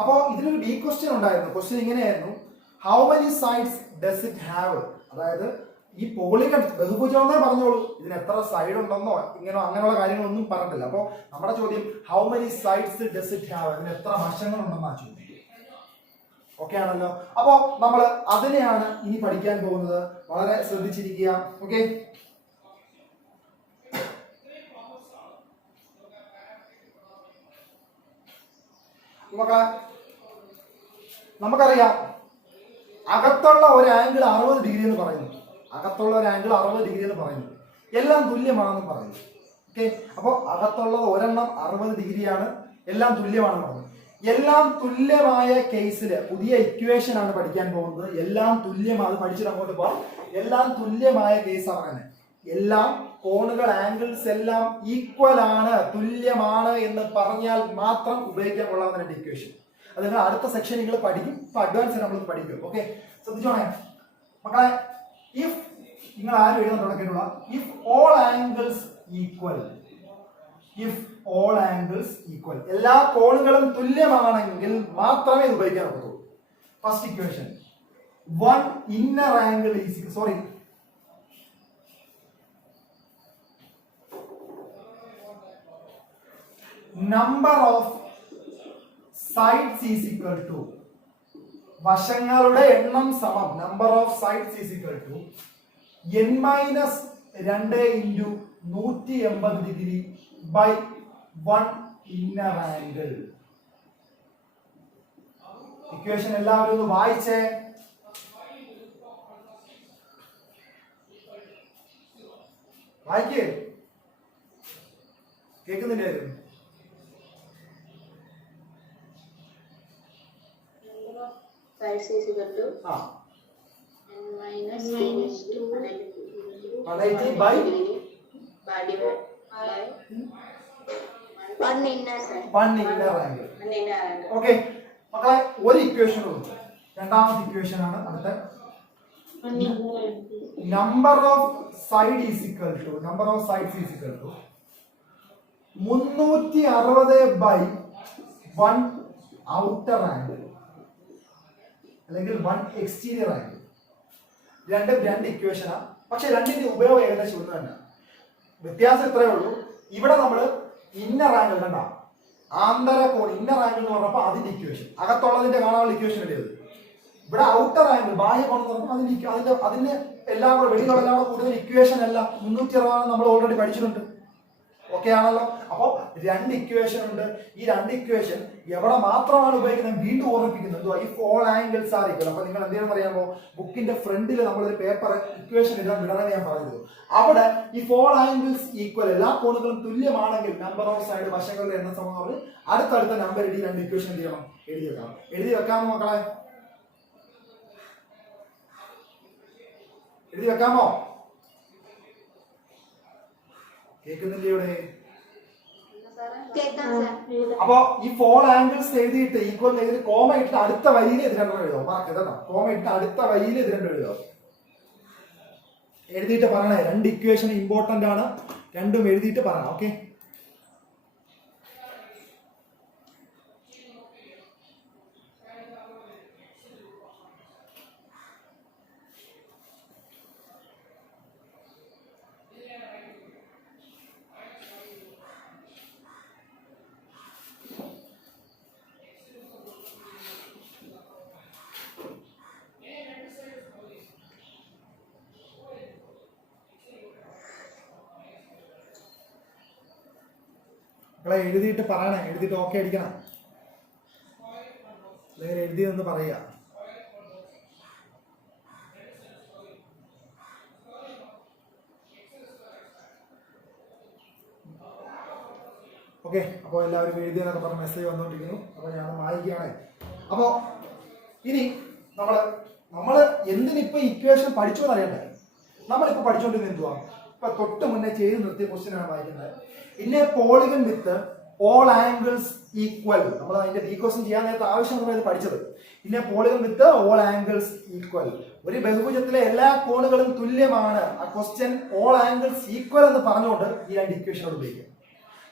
അപ്പോൾ ഇതിലൊരു ബി ക്വസ്റ്റ്യൻ ഉണ്ടായിരുന്നു. ക്വസ്റ്റ്യൻ ഇങ്ങനെയായിരുന്നു, how many sides does it have? അതായത് ഈ പോളിഗൺ ബഹുഭുജം എന്നേ പറഞ്ഞോളൂ, ഇതിന് എത്ര സൈഡ് ഉണ്ടെന്നോ ഇങ്ങനോ അങ്ങനെയുള്ള കാര്യങ്ങളൊന്നും പറഞ്ഞില്ല. അപ്പോൾ നമ്മുടെ ചോദ്യം how many sides does it have, ഇതിന് എത്ര വശങ്ങൾ ഉണ്ടെന്നാണ് ചോദ്യം. ഓക്കെ ആണല്ലോ. അപ്പോ നമ്മൾ അതിനെയാണ് ഇനി പഠിക്കാൻ പോകുന്നത്. വളരെ ശ്രദ്ധിച്ചിരിക്കുക. ഓക്കെ, മക്കളെ നമുക്കറിയാം അകത്തുള്ള ഒരു ആംഗിൾ 60 ഡിഗ്രി എന്ന് പറയുന്നു. അകത്തുള്ള ഒരു ആംഗിൾ 60 ഡിഗ്രി എന്ന് പറയുന്നു. എല്ലാം തുല്യമാണെന്ന് പറയുന്നു. ഓക്കെ, അപ്പോൾ അകത്തുള്ളത് ഒരെണ്ണം 60 ഡിഗ്രിയാണ്, എല്ലാം തുല്യമാണെന്ന് പറഞ്ഞു. എല്ലാം തുല്യമായ കേസിൽ പുതിയ ഇക്വേഷൻ ആണ് പഠിക്കാൻ പോകുന്നത്. എല്ലാം തുല്യമാണ്, അത് പഠിച്ചിട്ട് അങ്ങോട്ട് പോകാം. എല്ലാം തുല്യമായ കേസാണ് തന്നെ. എല്ലാം കോണുകൾ ആംഗിൾസ് എല്ലാം ഈക്വൽ ആണ്, തുല്യമാണ് എന്ന് പറഞ്ഞാൽ മാത്രം ഉപയോഗിക്കാൻ കൊള്ളാവുന്ന രണ്ട് ഇക്വേഷൻ. അത് നിങ്ങൾ അടുത്ത സെക്ഷൻ നിങ്ങൾ പഠിക്കും. ഇപ്പൊ അഡ്വാൻസ് നമ്മൾ പഠിക്കും. ഓക്കെ, ശ്രദ്ധിച്ചോണേ മക്കളെ. ഇഫ് നിങ്ങൾ ആരും എഴുതാൻ തുടങ്ങിയിട്ടുള്ള if all angles equal, if all angles equal, എല്ലാ കോണുകളും തുല്യമാണെങ്കിൽ മാത്രമേ ഇത് ഉപയോഗിക്കാൻ പറ്റൂ. First equation, one inner angle is sorry number of sides is equal to, വശങ്ങളുടെ എണ്ണം സമം number of sides is equal to n minus 2 into 180 degree by 1 inner angle. Equation എല്ലാവരും ഒന്ന് വായിച്ചേ. വായിക്കേ, കേൾക്കുന്നില്ലായിരുന്നു? sides is equal to n minus 2 180 by divided by 1 inner side. 1 inner angle. Okay മക്കളെ, ഒരു ഇക്വേഷൻ ഉണ്ട്. രണ്ടാമത്തെ ഇക്വേഷൻ ആണ് അടുത്ത. Number of side is equal to, number of sides is equal to 360 by 1 outer angle അല്ലെങ്കിൽ 1 exterior angle. രണ്ട് ഇക്വേഷനാ, പക്ഷെ രണ്ടിന്റെ ഉപയോഗം ഏകദേശം ഒന്ന് തന്നെ. വ്യത്യാസം ഇത്രയേ ഉള്ളൂ. ഇവിടെ നമ്മൾ ഇന്നർ ആംഗിൾ കണ്ട ആന്തര കോൺ, ഇന്നർ ആംഗിൾ എന്ന് പറഞ്ഞപ്പോൾ അതിന്റെ ഇക്വേഷൻ, അകത്തുള്ളതിന്റെ കാണാനുള്ള ഇക്വേഷൻ അല്ലേ അത്. ഇവിടെ ഔട്ടർ ആംഗിൾ ബാഹ്യ കോൺ എന്ന് പറഞ്ഞപ്പോൾ അതിന്റെ എല്ലാം കൂടെ വെളിയിലുള്ള എല്ലാം കൂടെ കൂടുതൽ ഇക്വേഷൻ അല്ല 360 നമ്മൾ ഓൾറെഡി പഠിച്ചിട്ടുണ്ട്. ഓക്കെ ആണല്ലോ. അപ്പോൾ രണ്ട് ഇക്വേഷൻ ഉണ്ട്. ഈ രണ്ട് ഇക്വേഷൻ എവിടെ മാത്രമാണ് ഉപയോഗിക്കുന്നത് വീണ്ടും ഓർമ്മിപ്പിക്കുന്നത്, if all angles are equal. അപ്പൊ നിങ്ങൾ എന്തെങ്കിലും പറയാമോ, ബുക്കിന്റെ ഫ്രണ്ടിൽ നമ്മളൊരു പേപ്പർ ഇക്വേഷൻ എഴുതാൻ വിടണമെന്ന് ഞാൻ പറഞ്ഞത്. അവിടെ ഇഫ് ഓൾ ആംഗിൾസ് ഈക്വൽ, എല്ലാ കോണുകളും തുല്യമാണെങ്കിൽ നമ്പർ ഓഫ് സൈഡ് വശങ്ങളുടെ എണ്ണം സമം പറഞ്ഞ് അടുത്തടുത്ത നമ്പർ ഇടി രണ്ട് ഇക്വേഷൻ എന്ത് ചെയ്യണം, എഴുതി വെക്കണം. എഴുതി വെക്കാമോ മക്കളെ? എഴുതി വെക്കാമോ? കേൾക്കുന്നില്ല ഇവിടെ? അപ്പൊ ഈ ഫോൾ ആംഗിൾസ് എഴുതിയിട്ട് ഈക്വൽ എഴുതി കോമ ഇട്ട് അടുത്ത വരിയിൽ ഇത് രണ്ടും എഴുതാം. കേട്ടോ, കോമ ഇട്ട് അടുത്ത വരിയിൽ ഇത് രണ്ടും എഴുതാം. എഴുതിയിട്ട് പറയണേ. രണ്ട് ഇക്വേഷൻ ഇമ്പോർട്ടന്റ് ആണ്, രണ്ടും എഴുതിയിട്ട് പറയണം. ഓക്കെ, എഴുതിയിട്ട് പറയണേ. എഴുതിയിട്ട് ഓക്കെ അടിക്കണം, അല്ലെങ്കിൽ എഴുതിയെന്ന് പറയുക. ഓക്കെ, അപ്പോൾ എല്ലാവരും എഴുതിയെന്നൊക്കെ പറഞ്ഞ മെസ്സേജ് വന്നുകൊണ്ടിരിക്കുന്നു. അപ്പോൾ ഞാൻ വായിക്കുകയാണേ. അപ്പോൾ ഇനി നമ്മൾ എന്തിനിപ്പോൾ ഇക്വേഷൻ പഠിച്ചു എന്നറിയണ്ടേ? നമ്മളിപ്പോൾ പഠിച്ചുകൊണ്ടിരുന്നത് എന്തുവാ? ഇപ്പൊ തൊട്ട് മുന്നേ ചെയ്ത് നിർത്തിയ ക്വസ്റ്റ്യൻ ആണ് വായിക്കുന്നത്. ഇന്നെ polygon with all angles equal. നമ്മൾ അതിന്റെ ഡീക്വസ്റ്റൻ ചെയ്യാൻ നേരത്തെ ആവശ്യം നമ്മൾ പഠിച്ചത്. ഇന്നെ polygon with all angles equal, ഒരു ബഹുഭുജത്തിലെ എല്ലാ കോണുകളും തുല്യമാണ്. ആ ക്വസ്റ്റ്യൻ ഓൾ ആംഗിൾസ് ഈക്വൽ എന്ന് പറഞ്ഞുകൊണ്ട് ഈ രണ്ട് ഇക്വേഷനോട് ഉപയോഗിക്കും.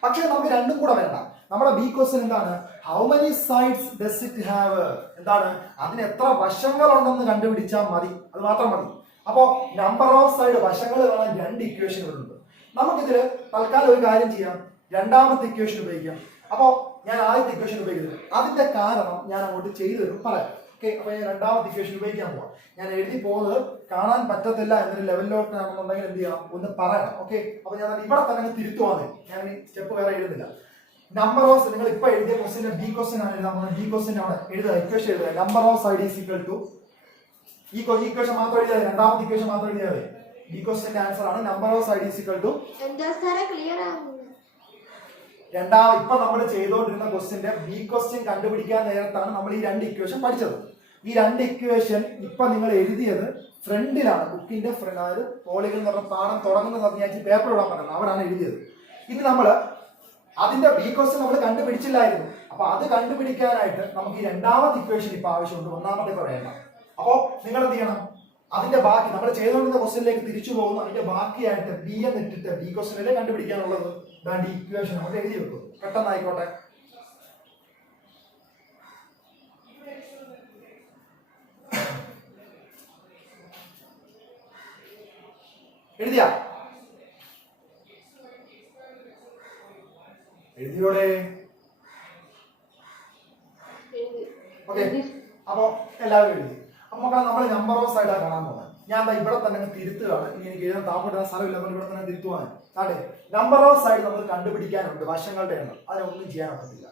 പക്ഷെ നമുക്ക് രണ്ടും കൂടെ വേണ്ട. നമ്മുടെ ബി ക്വസ്റ്റ്യൻ എന്താണ്? How many sides does it have? എന്താണ്? അതിന് എത്ര വശങ്ങളുണ്ടെന്ന് കണ്ടുപിടിച്ചാൽ മതി, അത് മാത്രം മതി. അപ്പോ നമ്പർ ഓഫ് സൈഡ്, വശങ്ങൾ കാണാൻ 2 ഇക്വേഷനുകളുണ്ട്. നമുക്കിതിൽ തൽക്കാലം ഒരു കാര്യം ചെയ്യാം, രണ്ടാമത്തെ ഇക്വേഷൻ ഉപയോഗിക്കാം. അപ്പോ ഞാൻ ആദ്യത്തെ ഇക്വേഷൻ ഉപയോഗിക്കുന്നത്, അതിന്റെ കാരണം ഞാൻ അങ്ങോട്ട് ചെയ്തു തരും പറയാം. ഓക്കെ, അപ്പൊ ഞാൻ രണ്ടാമത്തെ ഇക്വേഷൻ ഉപയോഗിക്കാൻ പോവാം. ഞാൻ എഴുതി പോകുന്നത് കാണാൻ പറ്റത്തില്ല എന്നൊരു ലെവലിലോട്ടാണെന്നുണ്ടെങ്കിൽ എന്ത് ചെയ്യണം, ഒന്ന് പറയണം. ഓക്കെ, അപ്പൊ ഞാൻ ഇവിടെ തന്നെ തിരുത്തുവാന്ന്, ഞാൻ സ്റ്റെപ്പ് വേറെ എഴുതുന്നില്ല. നമ്പർ ഓഫ്, നിങ്ങൾ ഇപ്പൊ എഴുതിയ ക്വസ്റ്റിന്റെ ബി ക്വസ്റ്റ്യൻ ആണ് എഴുതാൻ പോകുന്നത്. ബി ക്വസ്റ്റ്യൻ അവിടെ എഴുതുക, ഇക്വേഷൻ എഴുതുക. Number of side is equal to, ഈ ഇക്വേഷൻ മാത്രം എഴുതിയാൽ, രണ്ടാമത്തെ ഇക്വേഷൻ മാത്രം എഴുതിയാൽ ബി ക്വസ്റ്റ്യന്റെ ആൻസർ ആണ് number of side is equal to. ഇപ്പൊ നമ്മൾ ചെയ്തുകൊണ്ടിരുന്ന ക്വസ്റ്റിന്റെ ബി ക്വസ്റ്റ്യൻ കണ്ടുപിടിക്കാൻ നേരത്താണ് നമ്മൾ ഈ 2 ഇക്വേഷൻ പഠിച്ചത്. ഈ 2 ഇക്വേഷൻ ഇപ്പൊ നിങ്ങൾ എഴുതിയത് ഫ്രണ്ടിലാണ്, ബുക്കിന്റെ ഫ്രണ്ട്, അതായത് പോളികൾ എന്ന് പറഞ്ഞ പാഠം തുടങ്ങുന്ന സമയത്ത് പേപ്പർ ഇടാൻ പറയുന്നത് അവിടാണ് എഴുതിയത്. ഇനി നമ്മൾ അതിന്റെ ബി ക്വസ്റ്റ്യൻ നമ്മൾ കണ്ടുപിടിച്ചില്ലായിരുന്നു. അപ്പൊ അത് കണ്ടുപിടിക്കാനായിട്ട് നമുക്ക് ഈ രണ്ടാമത്തെ ഇക്വേഷൻ ഇപ്പൊ ആവശ്യമുണ്ട്, ഒന്നാമത്തെ ഇപ്പൊ വേണ്ട. അപ്പോ നിങ്ങൾ എന്ത് ചെയ്യണം, അതിന്റെ ബാക്കി നമ്മൾ ചെയ്തുകൊണ്ടിരുന്ന ക്വസ്റ്റ്യനിലേക്ക് തിരിച്ചു പോകുന്നു. അതിന്റെ ബാക്കിയായിട്ട് ബി എന്നിട്ടിട്ട് ബി ക്വസ്റ്റ്യനിലെ കണ്ടുപിടിക്കാനുള്ളത് ഈ ഇക്വേഷൻ നമുക്ക് എഴുതി വെക്കും. പെട്ടെന്നായിക്കോട്ടെ. എഴുതിയോടെ? ഓക്കെ, അപ്പൊ എല്ലാവരും എഴുതി. അപ്പൊ മക്കളെ നമ്മൾ നമ്പർ ഓഫ് സൈഡാണ് കാണാൻ പോകുന്നത്. ഞാൻ ഇവിടെ തന്നെ തിരുത്തുകയാണ്. ഇനി എനിക്ക് എഴുതാൻ താമസിക്കുന്ന സ്ഥലമില്ല, ഇവിടെ തന്നെ തിരുത്തുവാണ്. അതെ, നമ്പർ ഓഫ് സൈഡ് നമ്മൾ കണ്ടുപിടിക്കാനുണ്ട്, വശങ്ങളുടെ എണ്ണം. അതിനൊന്നും ചെയ്യാൻ പറ്റത്തില്ല.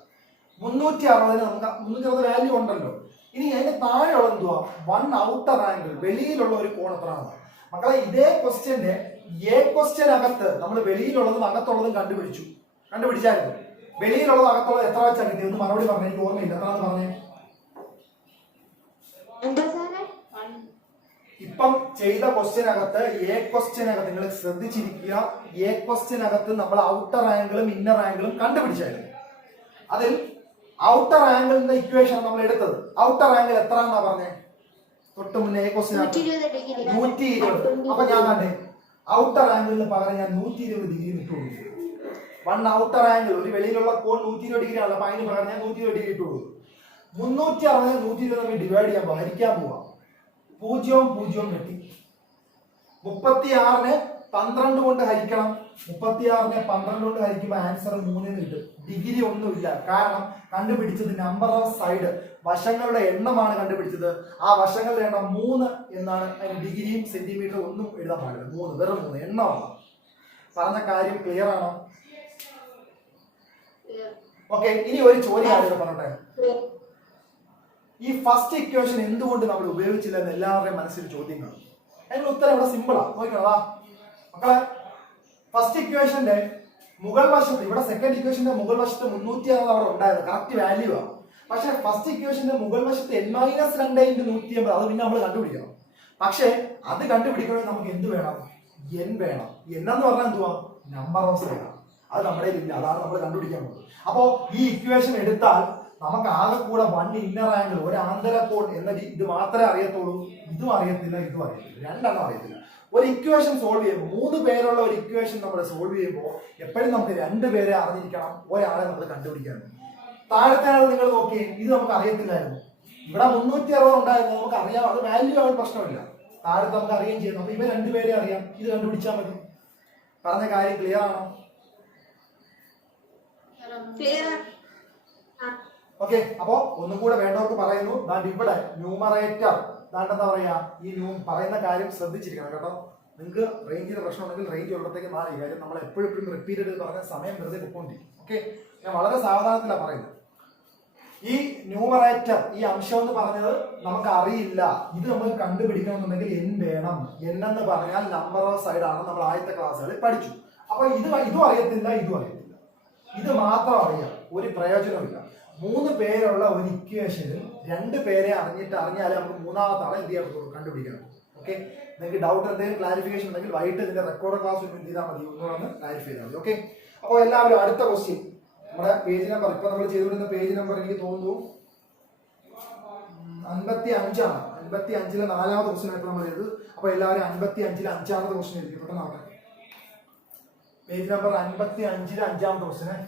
360 നമുക്ക് 360 വാല്യൂ ഉണ്ടല്ലോ. ഇനി അതിന്റെ താഴെയുള്ള എന്തുവാ, 1 ഔട്ടർ ആംഗിൾ, വെളിയിലുള്ള ഒരു കോൺ എത്രയാണ് മക്കളെ? ഇതേ ക്വസ്റ്റ്യന്റെ എ ക്വസ്റ്റ്യൻ അകത്ത് നമ്മൾ വെളിയിലുള്ളതും അകത്തുള്ളതും കണ്ടുപിടിച്ചായിരുന്നു. വെളിയിലുള്ളത് അകത്തുള്ളത് എത്ര വെച്ചാൽ കിട്ടി? ഒന്ന് മറുപടി പറഞ്ഞു, എനിക്ക് ഓർമ്മയില്ല. എത്രയാണെന്ന് പറഞ്ഞേ. ഇപ്പം ചെയ്ത ക്വസ്റ്റ്യൻ അകത്ത്, എ ക്വസ്റ്റ്യൻ അകത്ത് നിങ്ങൾ ശ്രദ്ധിച്ചിരിക്കുക, എ ക്വസ്റ്റ്യൻ അകത്ത് നമ്മൾ ഔട്ടർ ആംഗിളും ഇന്നർ ആംഗിളും കണ്ടുപിടിച്ചായിരുന്നു. അതിൽ ഔട്ടർ ആംഗിളിന്റെ ഇക്വേഷൻ നമ്മൾ എടുത്തത്. ഔട്ടർ ആംഗിൾ എത്ര എന്നാ പറഞ്ഞേ? തൊട്ട് മുന്നേ എ ക്വസ്റ്റ്യൻ 120. അപ്പൊ ഞാൻ കണ്ടേ ഔട്ടർ ആംഗിളിന് പകരം ഞാൻ 120 ഡിഗ്രി ഇട്ടു കൊടുക്കും. 1 ഔട്ടർ ആംഗിൾ, ഒരു വെളിയിലുള്ള കോൺ 120 ഡിഗ്രി ആണല്ലോ. അപ്പൊ അതിന് പകരം ഞാൻ 120 ഡിഗ്രി ഇട്ടു കൊടുക്കും. 360 120 തമ്മിൽ ഡിവൈഡ് ചെയ്യാൻ ഹരിക്കാൻ പോവാം. 0 0 വെട്ടി. 36നെ 12 കൊണ്ട് ഹരിക്കണം. 36നെ 12 കൊണ്ട് ഹരിക്കുമ്പോൾ ആൻസർ 3 കിട്ടും. ഡിഗ്രി ഒന്നുമില്ല, കാരണം കണ്ടുപിടിച്ചത് നമ്പർ ഓഫ് സൈഡ്, വശങ്ങളുടെ എണ്ണമാണ് കണ്ടുപിടിച്ചത്. ആ വശങ്ങളുടെ എണ്ണം 3 എന്നാണ്. അതിന് ഡിഗ്രിയും സെന്റിമീറ്ററും ഒന്നും എഴുതാൻ പാടില്ല. 3, വെറും 3 എണ്ണമാണ്. പറഞ്ഞ കാര്യം ക്ലിയർ ആണോ? ഓക്കെ, ഇനി ഒരു ചോദ്യം പറഞ്ഞോട്ടെ. ഈ ഫസ്റ്റ് ഇക്വേഷൻ എന്തുകൊണ്ട് നമ്മൾ ഉപയോഗിച്ചില്ല എന്ന് എല്ലാവരുടെയും മനസ്സിൽ ചോദ്യങ്ങൾ. അതിനുള്ള ഉത്തരം ഇവിടെ സിമ്പിളാ, നോക്കണതാ മക്കളെ. ഫസ്റ്റ് ഇക്വേഷന്റെ മുകൾ വശത്ത്, ഇവിടെ സെക്കൻഡ് ഇക്വേഷന്റെ മുകൾ വശത്ത് 360 അവിടെ ഉണ്ടായത് കറക്റ്റ് വാല്യൂ ആണ്. പക്ഷെ ഫസ്റ്റ് ഇക്വേഷന്റെ മുകൾ വശത്ത് n - 2 × 180, അത് പിന്നെ നമ്മൾ കണ്ടുപിടിക്കണം. പക്ഷെ അത് കണ്ടുപിടിക്കണമെങ്കിൽ നമുക്ക് എന്ത് വേണം? n വേണം. n എന്ന് പറഞ്ഞാൽ എന്തുവാ? Number of side. അത് നമ്മുടെ ഇല്ല, അതാണ് നമ്മൾ കണ്ടുപിടിക്കാൻ പോകുന്നത്. അപ്പോ ഈ ഇക്വേഷൻ എടുത്താൽ നമുക്ക് ആകെ കൂടെ 1 ഇന്നർ ആംഗിൾ, ഒരു ആന്തര കോൺ എന്ന ഇത് മാത്രമേ അറിയത്തുള്ളൂ. ഇതും അറിയത്തില്ല, ഇതും അറിയത്തില്ല, രണ്ടെണ്ണം അറിയത്തില്ല. ഒരു ഇക്വേഷൻ സോൾവ് ചെയ്യുമ്പോൾ, 3 പേരുള്ള ഒരു ഇക്വേഷൻ നമ്മൾ സോൾവ് ചെയ്യുമ്പോൾ എപ്പോഴും നമുക്ക് 2 പേരെ അറിഞ്ഞിരിക്കണം, ഒരാളെ നമ്മൾ കണ്ടുപിടിക്കാൻ. താഴത്തെ ആൾ നിങ്ങൾ നോക്കിയേ, ഇത് നമുക്ക് അറിയത്തില്ലായിരുന്നു. ഇവിടെ 360 ഉണ്ടായിരുന്നു, നമുക്ക് അറിയാം, അത് വാല്യൂ ആവാൻ പ്രശ്നമില്ല. താഴത്തെ നമുക്ക് അറിയുകയും ചെയ്യുന്നു. അപ്പൊ ഇവ 2 പേരെ അറിയാം, ഇത് കണ്ടുപിടിച്ചാൽ മതി. പറഞ്ഞ കാര്യം ക്ലിയർ ആണോ? ഓക്കെ, അപ്പോ ഒന്നും കൂടെ വേണ്ടവർക്ക് പറയുന്നു. ഇവിടെ ന്യൂമറേറ്റർ എന്താ പറയാ, ഈ പറയുന്ന കാര്യം ശ്രദ്ധിച്ചിരിക്കണം കേട്ടോ. നിങ്ങൾക്ക് റേഞ്ചിന്റെ പ്രശ്നം ഉണ്ടെങ്കിൽ റേഞ്ച് ഉള്ളിടത്തേക്ക് മാറി. കാര്യം നമ്മൾ എപ്പോഴും റിപ്പീറ്റഡ് പറഞ്ഞ സമയം വെറുതെ പൊക്കോണ്ടിരിക്കും. ഓക്കെ, ഞാൻ വളരെ സാവധാനത്തിലാണ് പറയുന്നത്. ഈ ന്യൂമറേറ്റർ, ഈ അംശം എന്ന് പറഞ്ഞത് നമുക്ക് അറിയില്ല. ഇത് നമ്മൾ കണ്ടുപിടിക്കണമെന്നുണ്ടെങ്കിൽ n വേണം. n എന്ന് പറഞ്ഞാൽ നമ്പർ ഓഫ് സൈഡ് ആണ്. നമ്മൾ ആദ്യത്തെ ക്ലാസ്സുകളിൽ പഠിച്ചു. അപ്പൊ ഇതും അറിയത്തില്ല, ഇതും അറിയത്തില്ല. ഇത് മാത്രം അറിയാം, ഒരു പ്രയോജനമില്ല. 3 പേരുള്ള ഒരു ഇക്വേഷനിൽ 2 പേരെ അറിഞ്ഞാലേ നമുക്ക് മൂന്നാമത്തെ ആളെ എന്ത് ചെയ്യാൻ പറ്റുള്ളൂ, കണ്ടുപിടിക്കാൻ. ഓക്കെ, നിങ്ങൾക്ക് ഡൗട്ട് എന്തെങ്കിലും ക്ലാരിഫിക്കേഷൻ ഉണ്ടെങ്കിൽ വൈകിട്ട് ഇതിന്റെ റെക്കോർഡ് ക്ലാസ് എന്ത് ചെയ്താൽ മതി, ഒന്നുകൂടെ ക്ലാരിഫൈ ചെയ്താൽ മതി. ഓക്കെ, അപ്പോൾ എല്ലാവരും അടുത്ത ക്വസ്റ്റ്യൻ, നമ്മുടെ പേജ് നമ്പർ, ഇപ്പൊ നമ്മൾ ചെയ്തുകൊണ്ടിരുന്ന പേജ് നമ്പർ എനിക്ക് തോന്നുന്നു 55 ആണ്. 55-ലെ 4ാമത്തെ ക്വസ്റ്റ്യൻ ആയിട്ട് നമ്മൾ ചെയ്തത്. അപ്പൊ എല്ലാവരും 55-ലെ 5ാമത്തെ ക്വസ്റ്റ്യൻ ആയിരിക്കും. പെട്ടെന്ന് പേജ് നമ്പർ 55-ലെ 5ാമത്തെ ക്വസ്റ്റ്യൻ.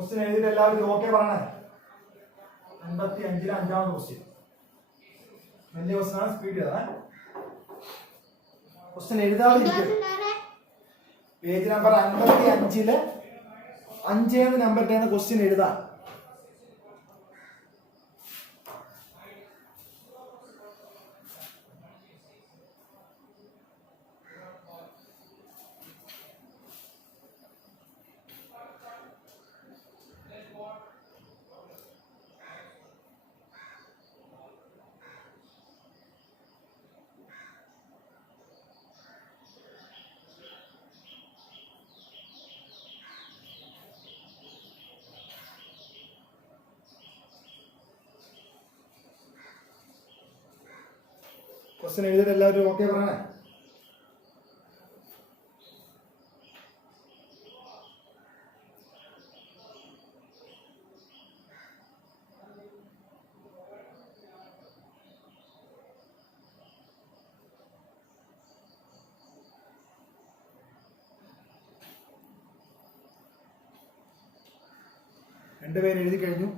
ക്വസ്റ്റ്യൻ എഴുതിയിട്ട് എല്ലാവരും ഓക്കെ പറയണേ. 55-ലെ 5ാമത്തെ ക്വസ്റ്റ്യൻ. വലിയ ക്വസ്റ്റ്യൻ ആണ്, സ്പീഡ് ചെയ്താ. ക്വസ്റ്റ്യൻ എഴുതാതിരിക്കും. പേജ് നമ്പർ 55-ലെ 5 നമ്പറിലാണ് ക്വസ്റ്റ്യൻ എഴുതാൻ. ക്വസ്റ്റ്യൻ എഴുതിയിട്ട് എല്ലാവരും ഓക്കെ പറയണേ. രണ്ടുപേര് എഴുതി കഴിഞ്ഞു.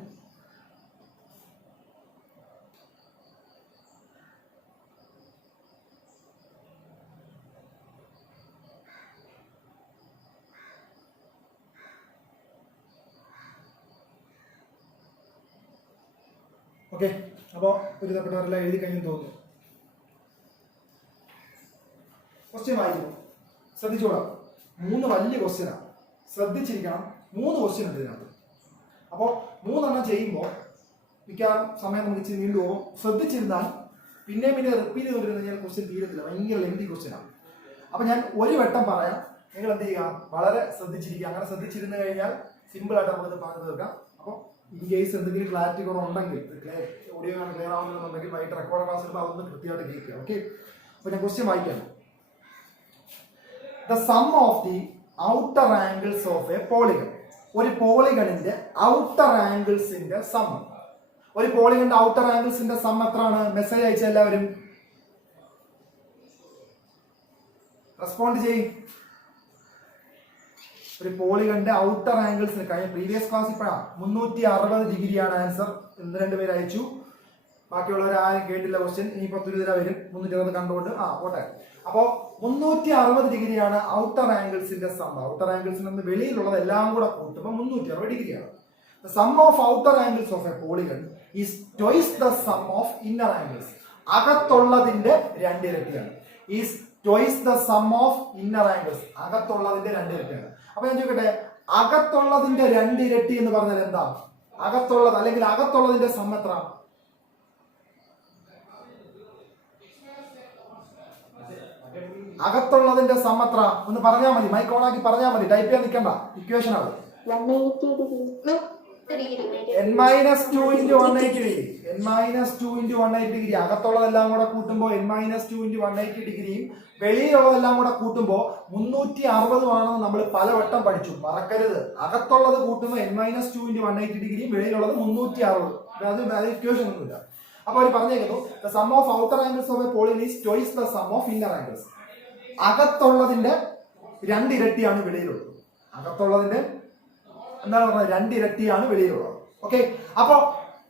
ഓക്കെ, അപ്പോൾ ഒരുതപ്പെട്ടവരെല്ലാം എഴുതി കഴിഞ്ഞു തോന്നുന്നു. ക്വസ്റ്റ്യൻ വായിക്കുന്നു, ശ്രദ്ധിച്ചോളാം. 3 വലിയ ക്വസ്റ്റ്യനാണ്, ശ്രദ്ധിച്ചിരിക്കണം. 3 ക്വസ്റ്റ്യൻ ഉണ്ട് ഇതിനകത്ത്. അപ്പോൾ 3 ചെയ്യുമ്പോൾ മിക്കവാറും സമയം നമുക്ക് ഇച്ചിരി നീണ്ടു പോകും. ശ്രദ്ധിച്ചിരുന്നാൽ പിന്നെ റിപ്പീറ്റ് ചെയ്തുകൊണ്ടിരുന്ന കഴിഞ്ഞാൽ ക്വസ്റ്റ്യൻ തീരത്തില്ല, ഭയങ്കര ലെങ്തി ക്വസ്റ്റ്യനാണ്. അപ്പോൾ ഞാൻ ഒരു വട്ടം പറയാം, നിങ്ങൾ എന്ത് ചെയ്യുക, വളരെ ശ്രദ്ധിച്ചിരിക്കുക. അങ്ങനെ ശ്രദ്ധിച്ചിരുന്നു കഴിഞ്ഞാൽ സിമ്പിളായിട്ട് നമുക്കത് പറഞ്ഞു തീർക്കാം. അപ്പോൾ ഇൻ കേസ് എന്തെങ്കിലും ക്ലാരിറ്റി കുറവുണ്ടെങ്കിൽ, ഓഡിയോ ക്ലിയർ ആവുന്നുണ്ടെങ്കിൽ വൈകിട്ട് റെക്കോർഡ് ക്ലാസ് എടുക്കുമ്പോൾ അതൊന്ന് കൃത്യമായിട്ട് കേൾക്കുക. ഓക്കെ, അപ്പോൾ ഞാൻ ക്വസ്റ്റ്യൻ വായിക്കാം. The sum of the outer angles of a polygon. ഒരു പോളിഗണിന്റെ ഔട്ടർ ആംഗിൾസിന്റെ സം. ഒരു പോളിഗണിന്റെ ഔട്ടർ ആംഗിൾസിന്റെ സം എത്രയാണ്? മെസ്സേജ് അയച്ച എല്ലാവരും റെസ്പോണ്ട് ചെയ്യും. ഒരു പോളിഗണിന്റെ ഔട്ടർ ആംഗിൾസിന് കഴിഞ്ഞ പ്രീവിയസ് ക്ലാസ് ഇപ്പോഴാണ് 360 ഡിഗ്രിയാണ് ആൻസർ. 1-2 പേര് അയച്ചു, ബാക്കിയുള്ളവർ ആരും കേട്ടില്ല ക്വസ്റ്റ്യൻ. ഇനിയിപ്പോ തുരിതര വരും 360 കണ്ടുകൊണ്ട്. പോട്ടെ. അപ്പോ 360 ഡിഗ്രിയാണ് ഔട്ടർ ആംഗിൾസിന്റെ സം. ഔട്ടർ ആംഗിൾസിൽ നിന്ന് വെളിയിലുള്ളത് എല്ലാം കൂടെ കൂട്ടുമ്പോൾ 360 ഡിഗ്രിയാണ്. The sum of outer angles of a polygon is twice the sum of inner angles. അകത്തുള്ളതിന്റെ 2 ഇരട്ടിയാണ്. Is twice the sum of inner angles. അകത്തുള്ളതിന്റെ 2 ഇരട്ടിയാണ്. അപ്പൊ ഞാൻ ചോദിക്കട്ടെ, അകത്തുള്ളതിന്റെ 2 ഇരട്ടി എന്ന് പറഞ്ഞാൽ എന്താ? അകത്തുള്ളത് അല്ലെങ്കിൽ അകത്തുള്ളതിന്റെ സം എത്ര? അകത്തുള്ളതിന്റെ സം എത്ര? ഒന്ന് പറഞ്ഞാൽ മതി, മൈക്ക് ഓൺ ആക്കി പറഞ്ഞാൽ മതി, ടൈപ്പ് ചെയ്യാൻ നിൽക്കണ്ട. ഇക്വേഷൻ ആണ് n-2 into 180 degree. n-2 into 180 degree. അകത്തുള്ളതെല്ലാം കൂടെ കൂട്ടുമ്പോൾ n-2 into 180 ഡിഗ്രിയും വെളിയിലുള്ളതെല്ലാം കൂടെ കൂട്ടുമ്പോൾ 360 ആണെന്ന് നമ്മൾ പലവട്ടം പഠിച്ചു, മറക്കരുത്. അകത്തുള്ളത് കൂട്ടുമ്പോൾ n-2 into 180 ഡിഗ്രിയും വെളിയിലുള്ളത് 360. അത് ഇക്വേഷൻ ഒന്നുമില്ല. അപ്പൊ അവർ പറഞ്ഞേക്കുന്നു, the sum of outer angles of a polygon is twice the sum of inner angles. അകത്തുള്ളതിന്റെ 2 ഇരട്ടിയാണ് വെളിയിലുള്ളത്. അകത്തുള്ളതിന്റെ എന്താണ് പറഞ്ഞത്? 2 ഇരട്ടിയാണ് വെളിയിലുള്ളത്. ഓക്കെ, അപ്പൊ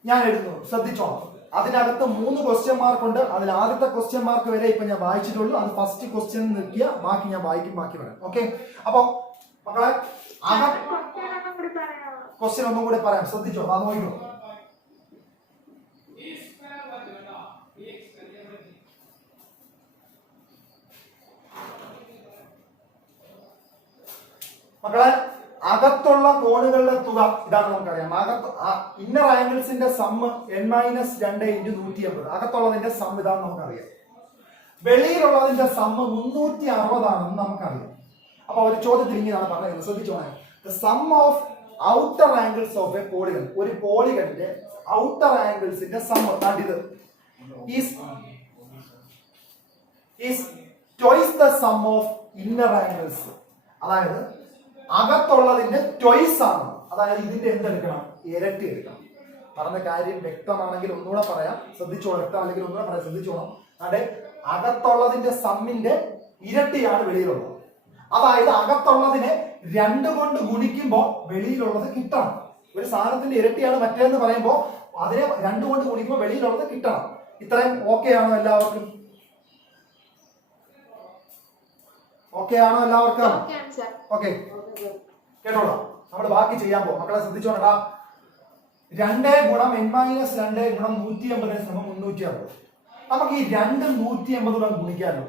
ഞാൻ എഴുതുന്നു, ശ്രദ്ധിച്ചോളാം. അതിനകത്ത് 3 ക്വസ്റ്റ്യൻ മാർക്ക് ഉണ്ട്. അതിൽ ആദ്യത്തെ ക്വസ്റ്റ്യൻ മാർക്ക് വരെ ഇപ്പൊ ഞാൻ വായിച്ചിട്ടുള്ളൂ. അത് ഫസ്റ്റ് ക്വസ്റ്റ്യൻ നിർത്തിയ ബാക്കി ഞാൻ വായിക്കും, ബാക്കി പറയാം. ഓക്കെ, അപ്പൊ മക്കളെ ക്വസ്റ്റ്യൻ ഒന്നും കൂടി പറയാം, ശ്രദ്ധിച്ചോ. അത് നോക്കിക്കോ. മക്കളെ, അകത്തുള്ള കോണുകളുടെ തുക ഇതാണ് നമുക്കറിയാം. ഇന്നർ ആംഗിൾസിന്റെ സമ്മ് n-2 into 180. അകത്തുള്ളതിന്റെ സം ഇതാണെന്ന് നമുക്കറിയാം. വെളിയിലുള്ളതിന്റെ സമ്മ് 360 ആണെന്ന് നമുക്കറിയാം. അപ്പൊ ഒരു ചോദ്യത്തിൽ ഇങ്ങനെയാണ് പറയുന്നത്, ശ്രദ്ധിച്ചോണേ. The sum of outer angles of a polygon. ഒരു പോളിഗണിന്റെ ഔട്ടർ ആംഗിൾസിന്റെ സമ്മ് കണ്ടിത് is twice the sum of inner angles. അതായത് അകത്തുള്ളതിന്റെ ട്വൈസ് ആണ്. അതായത് ഇതിന്റെ എന്തെടുക്കണം? ഇരട്ടി എടുക്കണം. പറഞ്ഞ കാര്യം വ്യക്തമാണെങ്കിൽ ഒന്നുകൂടെ പറയാം, ശ്രദ്ധിച്ചോളാം. വ്യക്തം അല്ലെങ്കിൽ ഒന്നുകൂടെ പറയാം, ശ്രദ്ധിച്ചോളാം. അതെ, അകത്തുള്ളതിന്റെ സമ്മിന്റെ ഇരട്ടിയാണ് വെളിയിലുള്ളത്. അതായത് അകത്തുള്ളതിനെ 2 കൊണ്ട് ഗുണിക്കുമ്പോൾ വെളിയിലുള്ളത് കിട്ടണം. ഒരു സാധനത്തിന്റെ ഇരട്ടിയാണ് മറ്റേന്ന് പറയുമ്പോൾ അതിനെ 2 കൊണ്ട് ഗുണിക്കുമ്പോൾ വെളിയിലുള്ളത് കിട്ടണം. ഇത്രയും ഓക്കെ ആണോ എല്ലാവർക്കും? ഓക്കെ ആണോ എല്ലാവർക്കും? ഓക്കെ, കേട്ടോളാം. നമ്മൾ ബാക്കി ചെയ്യാൻ പോകും. മക്കളെ ശ്രദ്ധിച്ചോണ്ടാ. 2 ഗുണം n മൈനസ് 2 ഗുണം 180 സമം 360. നമുക്ക് ഈ 2 180 ഗുണിക്കാമല്ലോ.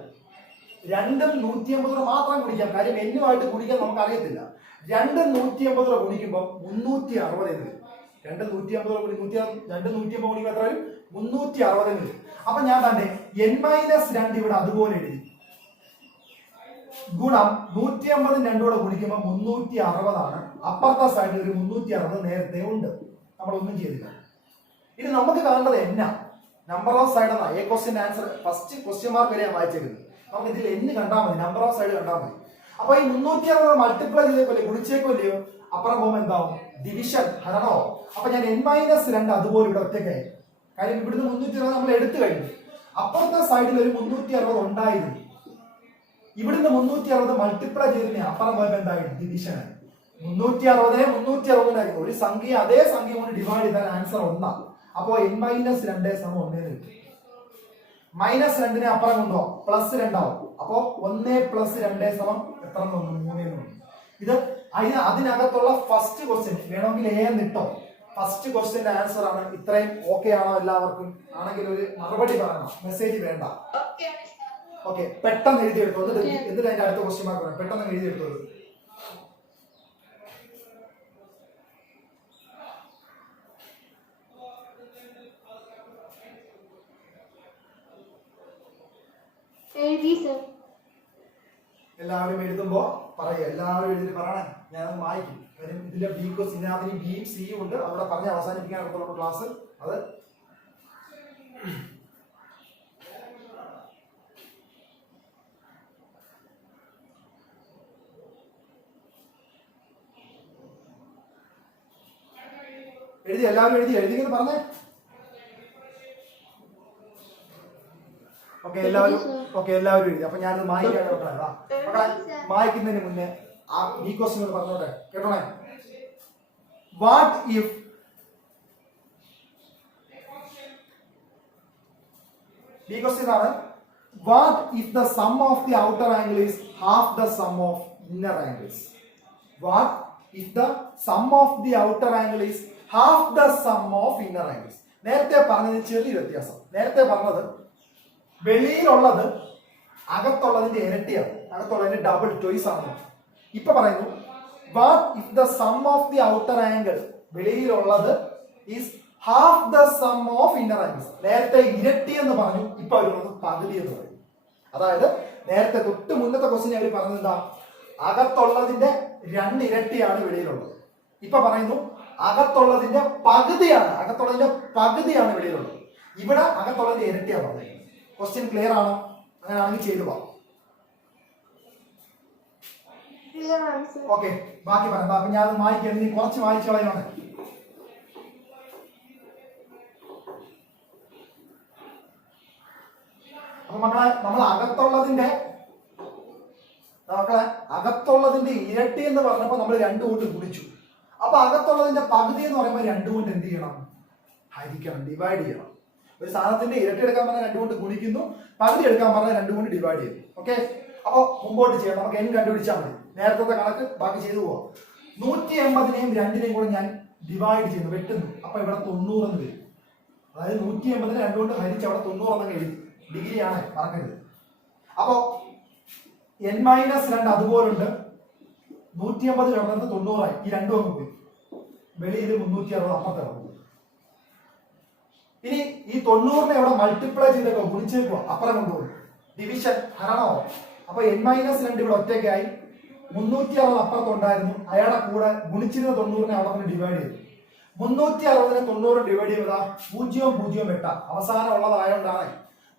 2 180 മാത്രം ഗുണിക്കാം. കാര്യം എന്നുമായിട്ട് ഗുണിക്കാൻ നമുക്ക് അറിയത്തില്ല. 2 180 ഗുണിക്കുമ്പോൾ 360 എന്ന് വരും. 2 180 ഗുണി 2 180 ഗുണിക്കുമ്പോൾ എത്ര വരും? 360 എന്ന് വരും. അപ്പൊ ഞാൻ തന്നെ n മൈനസ് 2 ഇവിടെ അതുപോലെ എഴുതി. ഗുണം 150 2 ഗുണിക്കുമ്പോൾ 360 ആണ്. അപ്പുറത്തെ സൈഡിൽ ഒരു 360 നേരത്തെ ഉണ്ട്. നമ്മളൊന്നും ചെയ്തില്ല. ഇനി നമുക്ക് കാണേണ്ടത് എന്നാ നമ്പർ ഓഫ് സൈഡ് എന്നാ. A question answer first question mark വരെ ഞാൻ വായിച്ചേക്കുന്നത്. നമുക്ക് ഇതിൽ എന്ന് കണ്ടാൽ മതി, നമ്പർ ഓഫ് സൈഡ് കണ്ടാൽ മതി. അപ്പൊ ഈ 360 മൾട്ടിപ്ലൈ ചെയ്തേക്കല്ലേ, ഗുണിച്ചേക്കല്ലയോ, അപ്പുറം പോകുമ്പോൾ എന്താവും? ഡിവിഷൻ, ഹരണോ. അപ്പൊ ഞാൻ n മൈനസ് 2 അതുപോലെ ഇവിടെ ഒറ്റയ്ക്കായി. കാര്യം ഇവിടുന്ന് 360 നമ്മൾ എടുത്തു കഴിഞ്ഞു. അപ്പുറത്തെ സൈഡിൽ ഒരു 360 ഉണ്ടായിരുന്നു. ഇവിടുന്ന് 360 മൾട്ടിപ്ലൈ ചെയ്തതിനെ അപ്പുറം പോയപ്പോ എന്തായി? ഡിവിഷൻ ആയി. 360 ഒരു സംഖ്യ അതേ സംഖ്യ കൊണ്ട് ഡിവൈഡ് ചെയ്താൽ ആൻസർ 1. അപ്പോ n മൈനസ് 2 സമം 1 കിട്ടും. മൈനസ് 2 അപ്പുറം കൊണ്ടോ പ്ലസ് 2 ആവും. അപ്പോ 1 പ്ലസ് 2 സമം എത്ര? 3. ഇത് അതിനകത്തുള്ള ഫസ്റ്റ് ക്വസ്റ്റ്യൻ. വേണമെങ്കിൽ എ എന്നിട്ടോ. ഫസ്റ്റ് ക്വസ്റ്റ്യന്റെ ആൻസർ ആണ്. ഇത്രയും ഓക്കെ ആണോ എല്ലാവർക്കും? ആണെങ്കിൽ ഒരു മറുപടി പറയണം, മെസ്സേജ് വേണ്ട. ഓക്കെ, പെട്ടെന്ന് എഴുതിയെടുത്തു. എന്നിട്ട് അതിന്റെ അടുത്ത ക്വസ്റ്റ്യൻ മാർക്ക് പറയാം. പെട്ടെന്ന് എഴുതിയെടുത്തു. എല്ലാവരും എഴുതുമ്പോ പറയുക. എല്ലാവരും എഴുതി പറയണേ. ഞാനത് വായിക്കും. കാര്യം ഇതിലെ ബി ക്വസ്റ്റ്യൻ അതിന് ബിയും സിയും ഉണ്ട്. അവിടെ പറഞ്ഞ് അവസാനിപ്പിക്കാനുള്ള ക്ലാസ് അത്. എഴുതി, എല്ലാവരും എഴുതിയെന്ന് പറഞ്ഞേ. എല്ലാവരും എഴുതി. അപ്പൊ ഞാനത് മായ്ക്കുന്നതിന് മുന്നേ ആ ബി ക്വസ്റ്റ്യൻ പറഞ്ഞോട്ടെ, കേട്ടോണേ. വാട്ട് ഇഫ് ബി ക്വസ്റ്റ്യൻ ആണ്. What if the sum of the outer angle is half the sum of inner angles? What if the sum of the outer angle is half the sum of inner angles? നേരത്തെ പറഞ്ഞതിന് ചെറിയ വ്യത്യാസം. നേരത്തെ പറഞ്ഞത് വെളിയിലുള്ളത് അകത്തുള്ളതിന്റെ ഇരട്ടിയാണ്, അകത്തുള്ളതിന്റെ double toys ആണ്. ഇപ്പൊ പറയുന്നു what if the sum of the outer angle, വെളിയിലുള്ളത് is half the sum of inner angles. നേരത്തെ ഇരട്ടി എന്ന് പറഞ്ഞു, ഇപ്പൊ വരുന്നത് പകുതി എന്ന് പറയും. അതായത് നേരത്തെ തൊട്ട് മുന്നത്തെ ക്വസ്റ്റ്യൻ അവർ പറഞ്ഞത് എന്താ? അകത്തുള്ളതിന്റെ 2 ഇരട്ടിയാണ് വെളിയിലുള്ളത്. ഇപ്പൊ പറയുന്നു അകത്തുള്ളതിന്റെ പകുതിയാണ് വെളിയിലുള്ളത്. ഇവിടെ അകത്തുള്ളതിന്റെ ഇരട്ടിയാണ് പറഞ്ഞത്. ക്വസ്റ്റ്യൻ ക്ലിയർ ആണോ? അങ്ങനെയാണെങ്കിൽ ചെയ്തു പോവാം. ഓക്കെ, ബാക്കി പറയാം. അപ്പൊ ഞാൻ വായിക്കാൻ നീ കുറച്ച് വായിച്ചു കളയാണ്. അപ്പൊ മക്കളെ നമ്മൾ അകത്തുള്ളതിന്റെ ഇരട്ടി എന്ന് പറഞ്ഞപ്പോ നമ്മൾ 2 കൊണ്ട് ഗുണിച്ചു. അപ്പൊ അകത്തുള്ളതിന്റെ പകുതി എന്ന് പറയുമ്പോൾ 2 കൊണ്ട് എന്ത് ചെയ്യണം? ഹരിക്കണം, ഡിവൈഡ് ചെയ്യണം. ഒരു സാധനത്തിന്റെ ഇരട്ടി എടുക്കാൻ പറഞ്ഞാൽ 2 കൊണ്ട് ഗുണിക്കുന്നു, പകുതി എടുക്കാൻ പറഞ്ഞാൽ 2 കൊണ്ട് ഡിവൈഡ് ചെയ്യുന്നു. ഓക്കെ, അപ്പൊ മുമ്പോട്ട് ചെയ്യാം. നമുക്ക് n കണ്ടുപിടിച്ചാൽ മതി. നേരത്തെ കണക്ക് ബാക്കി ചെയ്തു പോവാം. 180നെയും 2നെയും കൂടെ ഞാൻ ഡിവൈഡ് ചെയ്യുന്നു, വെട്ടുന്നു. അപ്പൊ ഇവിടെ 90 എന്ന് വരും. അതായത് 180നെ 2 കൊണ്ട് ഹരിച്ച് അവിടെ 90 എന്നൊക്കെ എഴുതി. ഡിഗ്രി ആണ്, മറക്കരുത്. അപ്പൊ n മൈനസ് 2 അതുപോലുണ്ട്. 180 കിടന്നത് 90ആയി. ഈ 2 അങ്ങ് പോയി. വെളിയിൽ 360 അപ്പുറത്തെ. ഇനി ഈ 90നെ അവിടെ മൾട്ടിപ്ലൈ ചെയ്തേക്കോ, ഗുണിച്ചേക്കോ, അപ്പുറം കൊണ്ടുപോകും. ഡിവിഷൻ, ഹരണോ. അപ്പൊ n മൈനസ് 2 ഇവിടെ ഒറ്റയ്ക്കായി. 360 അപ്പുറത്തുണ്ടായിരുന്നു. അയാളെ കൂടെ ഗുണിച്ചിരുന്ന 90നെ അവിടെ നിന്ന് ഡിവൈഡ് ചെയ്തു. 360നെ 90 ഡിവൈഡ് ചെയ്താ 0 8 അവസാനം ഉള്ളതായോണ്ടാണ്.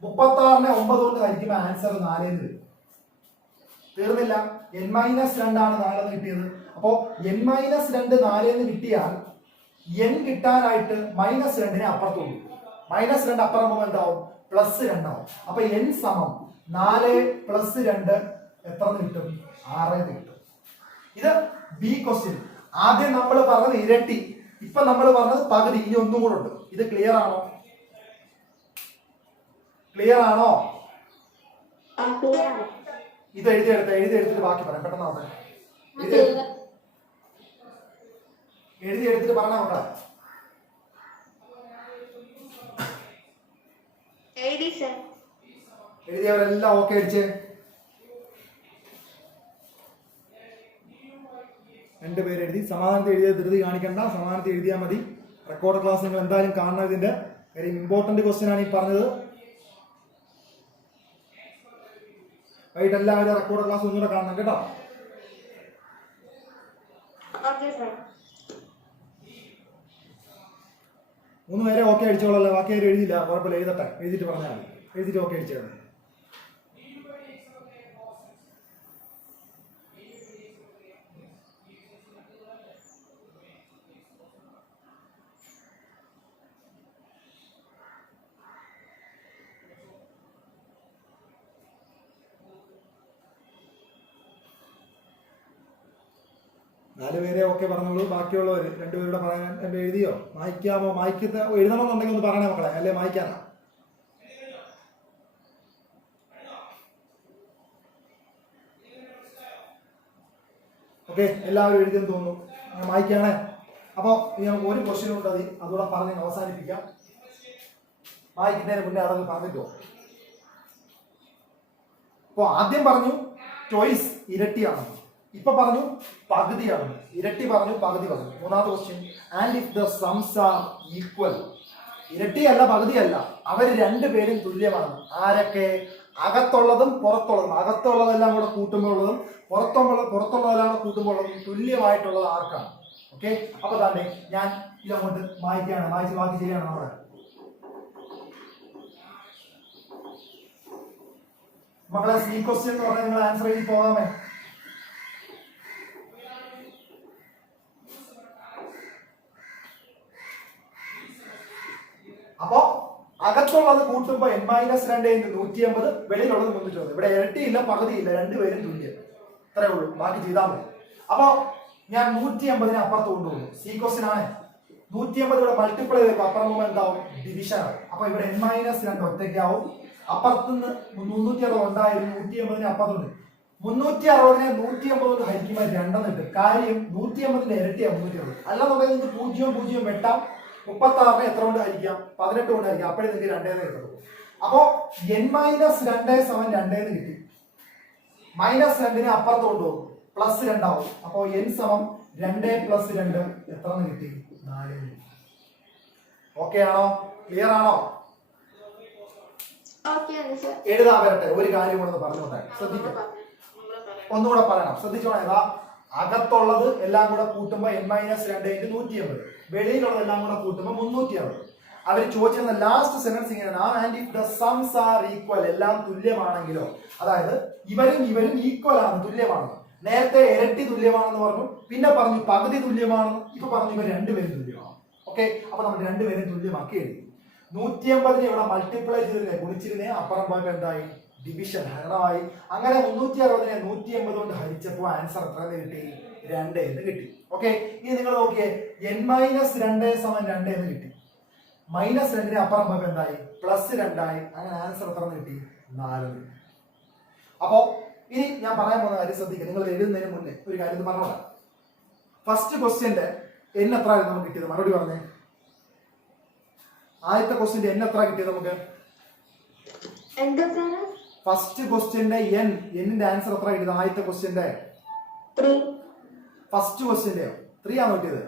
36നെ 9 കൊണ്ട് ഹരിക്കുമ്പോൾ ആൻസർ 4 എന്ന് വരും. തീർന്നില്ല. n മൈനസ് 2 ആണ് 4 എന്ന് കിട്ടിയത്. അപ്പോ n മൈനസ് 2 4 എന്ന് കിട്ടിയാൽ n കിട്ടാനായിട്ട് മൈനസ് 2നെ അപ്പുറത്ത് കൊടുക്കും. മൈനസ് 2 അപ്പുറം പോകുമ്പോൾ എന്താവും? പ്ലസ് 2 ആവും. അപ്പൊ n സമം 4 പ്ലസ് 2 എത്ര കിട്ടും? 6 കിട്ടും. ഇത് ബി ക്വസ്റ്റ്യൻ. ആദ്യം നമ്മൾ പറഞ്ഞത് ഇരട്ടി, ഇപ്പൊ നമ്മൾ പറഞ്ഞത് പകുതി, ഇനി ഒന്നും കൂടെ ഉണ്ട്. ഇത് ക്ലിയർ ആണോ? ക്ലിയർ ആണോ? ഇത് എഴുതിയെടുത്തിട്ട് ബാക്കി പറയാം. പെട്ടെന്ന് എഴുതിയെടുത്തിട്ട് പറഞ്ഞാ കൊണ്ടാ. എഴുതിയവരെല്ലാം ഓക്കെ അടിച്ചേ. 2 പേര് എഴുതി. സമാധാനത്തെ എഴുതിയ ധൃതി കാണിക്കണ്ട, സമാധാനത്തെ എഴുതിയാൽ മതി. റെക്കോർഡ് ക്ലാസ് നിങ്ങൾ എന്തായാലും കാണണം. ഇതിന്റെ വെരി ഇമ്പോർട്ടന്റ് ക്വസ്റ്റ്യൻ ആണ് ഈ പറഞ്ഞത്. വൈകിട്ട് എല്ലാവരും റെക്കോർഡ് ക്ലാസ് ഒന്നുകൂടെ കാണണം കേട്ടോ. മൂന്ന് പേരെ ഓക്കെ അടിച്ചോളല്ലോ, ബാക്കി ആരും എഴുതിയില്ല. കുഴപ്പമില്ല, എഴുതട്ടെ. എഴുതിയിട്ട് പറഞ്ഞാൽ മതി. എഴുതിയിട്ട് ഓക്കെ അടിച്ചത്. നാല് പേരെ ഓക്കെ പറഞ്ഞോളൂ. ബാക്കിയുള്ളവർ 2 പേരുടെ പറയാൻ എഴുതിയോ? മായ്ക്കാമോ? എഴുതണമെന്നുണ്ടെങ്കിൽ ഒന്ന് പറയണേ മക്കളെ, അല്ലേ മായ്ക്കാനാ? ഓക്കെ, എല്ലാവരും എഴുതിയെന്ന് തോന്നുന്നു. ഞാൻ മായ്ക്കാണേ. അപ്പോൾ ഞാൻ ഒരു ക്വസ്റ്റ്യൻ ഉണ്ട്, അതുകൂടെ പറഞ്ഞ് അവസാനിപ്പിക്കാം. മായ്ക്കുന്നതിന് മുന്നേ അതൊന്ന് പറഞ്ഞിട്ടോ. അപ്പോൾ ആദ്യം പറഞ്ഞു ചോയ്സ് ഇരട്ടിയാണ്, ഇപ്പൊ പറഞ്ഞു പകുതിയാണ്. ഇരട്ടി പറഞ്ഞു, പകുതി പറഞ്ഞു. മൂന്നാമത്തെ question, and if the sums are equal. ഇരട്ടിയല്ല, പകുതിയല്ല, അവർ 2 പേരും തുല്യമാണ്. ആരൊക്കെ? അകത്തുള്ളതും പുറത്തുള്ളതും. അകത്തുള്ളതെല്ലാം കൂടെ കൂട്ടുമ്പോഴുള്ളതും പുറത്തുള്ളതെല്ലാം കൂടെ കൂട്ടുമ്പോഴുള്ളതും തുല്യമായിട്ടുള്ളത് ആർക്കാണ്? ഓക്കെ, അപ്പൊ തന്നെ ഞാൻ ഇതങ്ങോട്ട് മായ്ക്കാണ്. മായ്ച്ച് ബാക്കി ശരിയാണ് നമ്മുടെ. മക്കളെ, സി ക്വസ്റ്റ്യൻ എന്ന് പറഞ്ഞാൽ നിങ്ങൾ ആൻസർ ചെയ്ത് പോകാമേ. അപ്പോ അകത്തുള്ളത് കൂട്ടുമ്പോ n - 2 × 150, വെളിയിലുള്ളത് 350. ഇവിടെ ഇരട്ടിയില്ല, പകുതിയില്ല, 2 പേരും തുല്യം. ഇത്രേ ഉള്ളൂ, ബാക്കി ചെയ്താൽ മതി. അപ്പോ ഞാൻ 150നെ അപ്പുറത്ത് കൊണ്ടുപോകും. സി ക്വസ്റ്റ്യൻ ആണ്. 150 ഇവിടെ മൾട്ടിപ്ലൈ ചെയ്യുമ്പോൾ അപ്പുറം പോകുമ്പോൾ എന്താവും? ഡിവിഷൻ ആവും. അപ്പൊ ഇവിടെ n - 2 ഒറ്റയ്ക്കാവും. അപ്പുറത്തുനിന്ന് 360 ഉണ്ടായിരുന്നു, 150നെ അപ്പുറത്തുണ്ട്. 360നെ 150 കൊണ്ട് ഹരിക്കുമ്പോൾ 2 കിട്ടും. കാര്യം 150ന്റെ ഇരട്ടിയാണ് 360. അല്ലാന്നുണ്ടെങ്കിൽ നിങ്ങൾക്ക് 0 0 വെട്ടാം. 36നെ എത്ര കൊണ്ട് ഹരിക്കാം? 18 കൊണ്ട് ഹരിക്കാം. അപ്പോഴേ നിങ്ങൾക്ക് 2 കിട്ടും. അപ്പോ n - 2 = 2 കിട്ടി. -2നെ അപ്പുറത്ത് കൊണ്ടുപോകും, +2 ആവും. അപ്പോ n = 2 + 2 എത്ര കിട്ടി? 4. ഓക്കെ ആണോ? ക്ലിയർ ആണോ? എഴുതാൻ വരട്ടെ. ഒരു കാര്യം കൂടെ പറഞ്ഞോട്ടെ, ശ്രദ്ധിക്കാം. ഒന്നുകൂടെ പറയണം, ശ്രദ്ധിച്ചോണേ. ഏതാ? അകത്തുള്ളത് എല്ലാം കൂടെ കൂട്ടുമ്പോ n - 2 × 150, വെളിയിലുള്ളതെല്ലാം കൂടെ കൂട്ടുമ്പോ 360. അവർ ചോദിച്ചിരുന്ന ലാസ്റ്റ് സെന്റൻസ് ഇങ്ങനെയാണ്, and if the sums are equal. എല്ലാം തുല്യമാണെങ്കിലോ, അതായത് ഇവരും ഈക്വൽ ആണ്, തുല്യമാണ്. നേരത്തെ ഇരട്ടി തുല്യമാണെന്ന് പറഞ്ഞു, പിന്നെ പറഞ്ഞു പകുതി തുല്യമാണെന്ന്, ഇപ്പൊ പറഞ്ഞു ഇവർ 2 പേരും തുല്യമാണ്. ഓക്കെ, അപ്പൊ നമ്മൾ 2 പേരും തുല്യമാക്കി എഴുതി. 150നെ ഇവിടെ മൾട്ടിപ്ലൈ ചെയ്തിരുന്നേ, ഗുണിച്ചിരുന്നേ, അപ്പുറം പോയപ്പോ എന്തായി? ഡിവിഷൻ, ഹരണമായി. അങ്ങനെ 360നെ 150 കൊണ്ട് ഹരിച്ചപ്പോൾ ആൻസർ എത്ര കിട്ടി? 2 എന്ന് കിട്ടി. ഓക്കെ, ഇനി നിങ്ങൾ നോക്കിയേ, n - 2 = 2 എന്ന് കിട്ടി. -2നെ അപ്പുറം പോയപ്പോ എന്തായി? +2 ആയി. അങ്ങനെ ആൻസർ എത്ര കിട്ടി? 4. അപ്പോ ഇനി ഞാൻ പറയാൻ പോകുന്ന കാര്യം ശ്രദ്ധിക്കുക. നിങ്ങൾ എഴുതുന്നതിന് മുന്നേ ഒരു കാര്യം പറഞ്ഞോളാം. ഫസ്റ്റ് ക്വസ്റ്റ്യന്റെ n എത്ര ആയിരുന്നു നമുക്ക് കിട്ടിയത്? മറുപടി പറഞ്ഞേ. ആദ്യത്തെ ക്വസ്റ്റ്യന്റെ n എത്ര കിട്ടിയത് നമുക്ക്? ഫസ്റ്റ് ക്വസ്റ്റ്യന്റെ ന്റെ ആൻസർ എത്ര കിട്ടിയത്? ആദ്യത്തെ ക്വസ്റ്റ്യന്റെ ഫസ്റ്റ് ക്വസ്റ്റ്യന്റെയോ 3 ആണ് കിട്ടിയത്.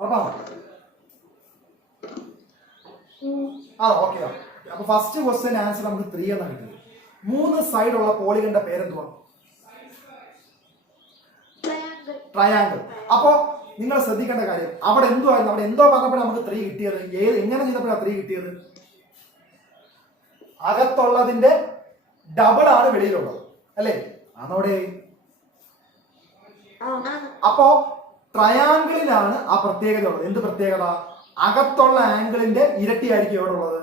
ഉറപ്പാണോ? ഓക്കെ. അപ്പൊ ഫസ്റ്റ് ക്വസ്റ്റ്യന്റെ ആൻസർ നമുക്ക് 3 എന്നാണ് കിട്ടിയത്. 3 സൈഡുള്ള പോളിഗന്റെ പേരെന്തുവാ? ട്രയാങ്കിൾ. അപ്പോ നിങ്ങൾ ശ്രദ്ധിക്കേണ്ട കാര്യം, അവിടെ എന്തുവായിരുന്നു? അവിടെ എന്തോ പറഞ്ഞപ്പോഴാണ് നമുക്ക് 3 കിട്ടിയത്. എങ്ങനെ ചെയ്തപ്പോഴാണ് 3 കിട്ടിയത്? അകത്തുള്ളതിന്റെ ഡബിൾ ആണ് വെളിയിലുള്ളത്, അല്ലേ? അതോടെ അപ്പോ ട്രയാങ്കിളിലാണ് ആ പ്രത്യേകത ഉള്ളത്. എന്ത് പ്രത്യേകത? അകത്തുള്ള ആംഗിളിന്റെ ഇരട്ടിയായിരിക്കും എവിടെ ഉള്ളത്?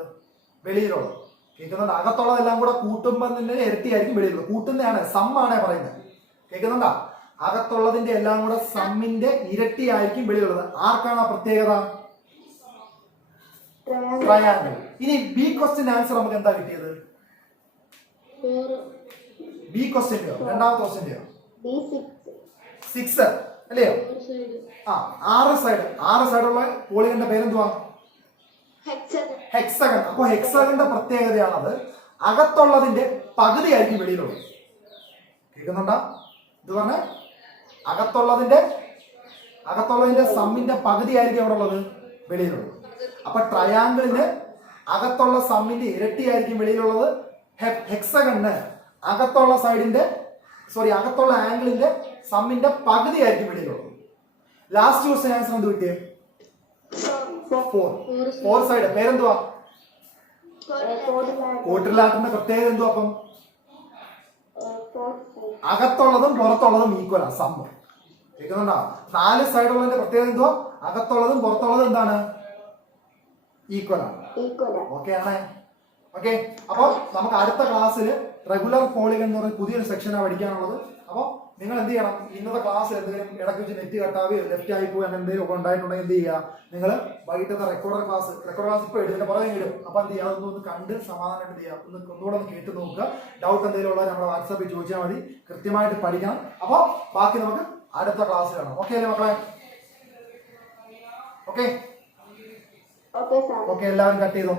വെളിയിലുള്ളത്. കേൾക്കുന്നുണ്ട്? അകത്തുള്ളതെല്ലാം കൂടെ കൂട്ടുമ്പോൾ തന്നെ ഇരട്ടിയായിരിക്കും വെളിയിലുള്ളത്. കൂട്ടുന്നതാണ്, സമ്മാണ് പറയുന്നത്. കേൾക്കുന്നുണ്ടോ? അകത്തുള്ളതിന്റെ എല്ലാം കൂടെ സമ്മിന്റെ ഇരട്ടിയായിരിക്കും വെളിയിലുള്ളത്. ആർക്കാണ് ആ പ്രത്യേകത? ട്രയാങ്കിൾ. ഇനി ബി ക്വസ്റ്റ്യൻ ആൻസർ നമുക്ക് എന്താ കിട്ടിയത്? ബി ക്വസ്റ്റ്യന്റെയോ രണ്ടാമത്തെ ക്വസ്റ്റ്യന്റെയോ? 6 അല്ലയോ? ആ 6 സൈഡുള്ള പോളിഗന്റെ പേരെന്തുവാ? ഹെക്സഗൺ. അപ്പൊ ഹെക്സഗന്റെ പ്രത്യേകതയാണത് അകത്തുള്ളതിന്റെ പകുതി ആയിരിക്കും വെളിയിലുള്ളത്. കേൾക്കുന്നുണ്ടോ? ഇത് പറഞ്ഞ അകത്തുള്ളതിന്റെ സമ്മിന്റെ പകുതി ആയിരിക്കും എവിടെ ഉള്ളത്? വെളിയിലുള്ളത്. അപ്പൊ ട്രയാങ്കിളിന് അകത്തുള്ള സമ്മിന്റെ ഇരട്ടിയായിരിക്കും വെളിയിലുള്ളത്. ഹെക്സഗണ് അകത്തുള്ള ആംഗിളിന്റെ സമ്മിന്റെ പകുതി ആയിരിക്കും വെളിയിലുള്ളത്. ലാസ്റ്റ് ക്വസ്റ്റ്യൻ ആൻസർ എന്ത് കിട്ടിയേ? 4 സൈഡ് പേരെന്തുവാ? ക്വാഡ്രിലാറ്ററിന്റെ പ്രത്യേകത എന്തുവാ? അപ്പം അകത്തുള്ളതും പുറത്തുള്ളതും ഈക്വൽ ആണ്, സമ്മ്. കേൾക്കുന്നുണ്ടോ? 4 സൈഡുള്ളതിന്റെ പ്രത്യേകത എന്തുവാ? അകത്തുള്ളതും പുറത്തുള്ളതും എന്താണ്? ഈക്വൽ ആണ്. ഓക്കെ ആണ്? ഓക്കെ. അപ്പൊ നമുക്ക് അടുത്ത ക്ലാസ്സിൽ റെഗുലർ പോളിഗൺ എന്ന് പറയുന്ന പുതിയൊരു സെക്ഷനാണ് പഠിക്കാനുള്ളത്. അപ്പോൾ നിങ്ങൾ എന്ത് ചെയ്യണം? ഇന്നത്തെ ക്ലാസ് എന്തെങ്കിലും ഇടയ്ക്ക് വെച്ച് നെറ്റ് കട്ടാവുകയോ ലെഫ്റ്റ് ആയി പോയി അങ്ങനെ എന്തെങ്കിലും ഒക്കെ ഉണ്ടായിട്ടുണ്ടെങ്കിൽ എന്ത് ചെയ്യുക? നിങ്ങൾ വൈകിട്ടത്തെ റെക്കോർഡ് ക്ലാസ് ഇപ്പോൾ ഇതിന്റെ പുറകെ ഇടും. അപ്പൊ എന്ത് ചെയ്യുക? അതൊന്ന് കണ്ട് സമാധാനം എന്ത് ചെയ്യുക? ഒന്നുകൂടെ ഒന്ന് കേട്ട് നോക്കുക. ഡൗട്ട് എന്തെങ്കിലും ഉള്ളത് നമ്മുടെ വാട്സാപ്പിൽ ചോദിച്ചാൽ മതി. കൃത്യമായിട്ട് പഠിക്കണം. അപ്പോൾ ബാക്കി നമുക്ക് അടുത്ത ക്ലാസ് കാണാം. ഓക്കെ അല്ലേ മക്കളെ? ഓക്കെ, എല്ലാവരും കട്ട് ചെയ്തോ.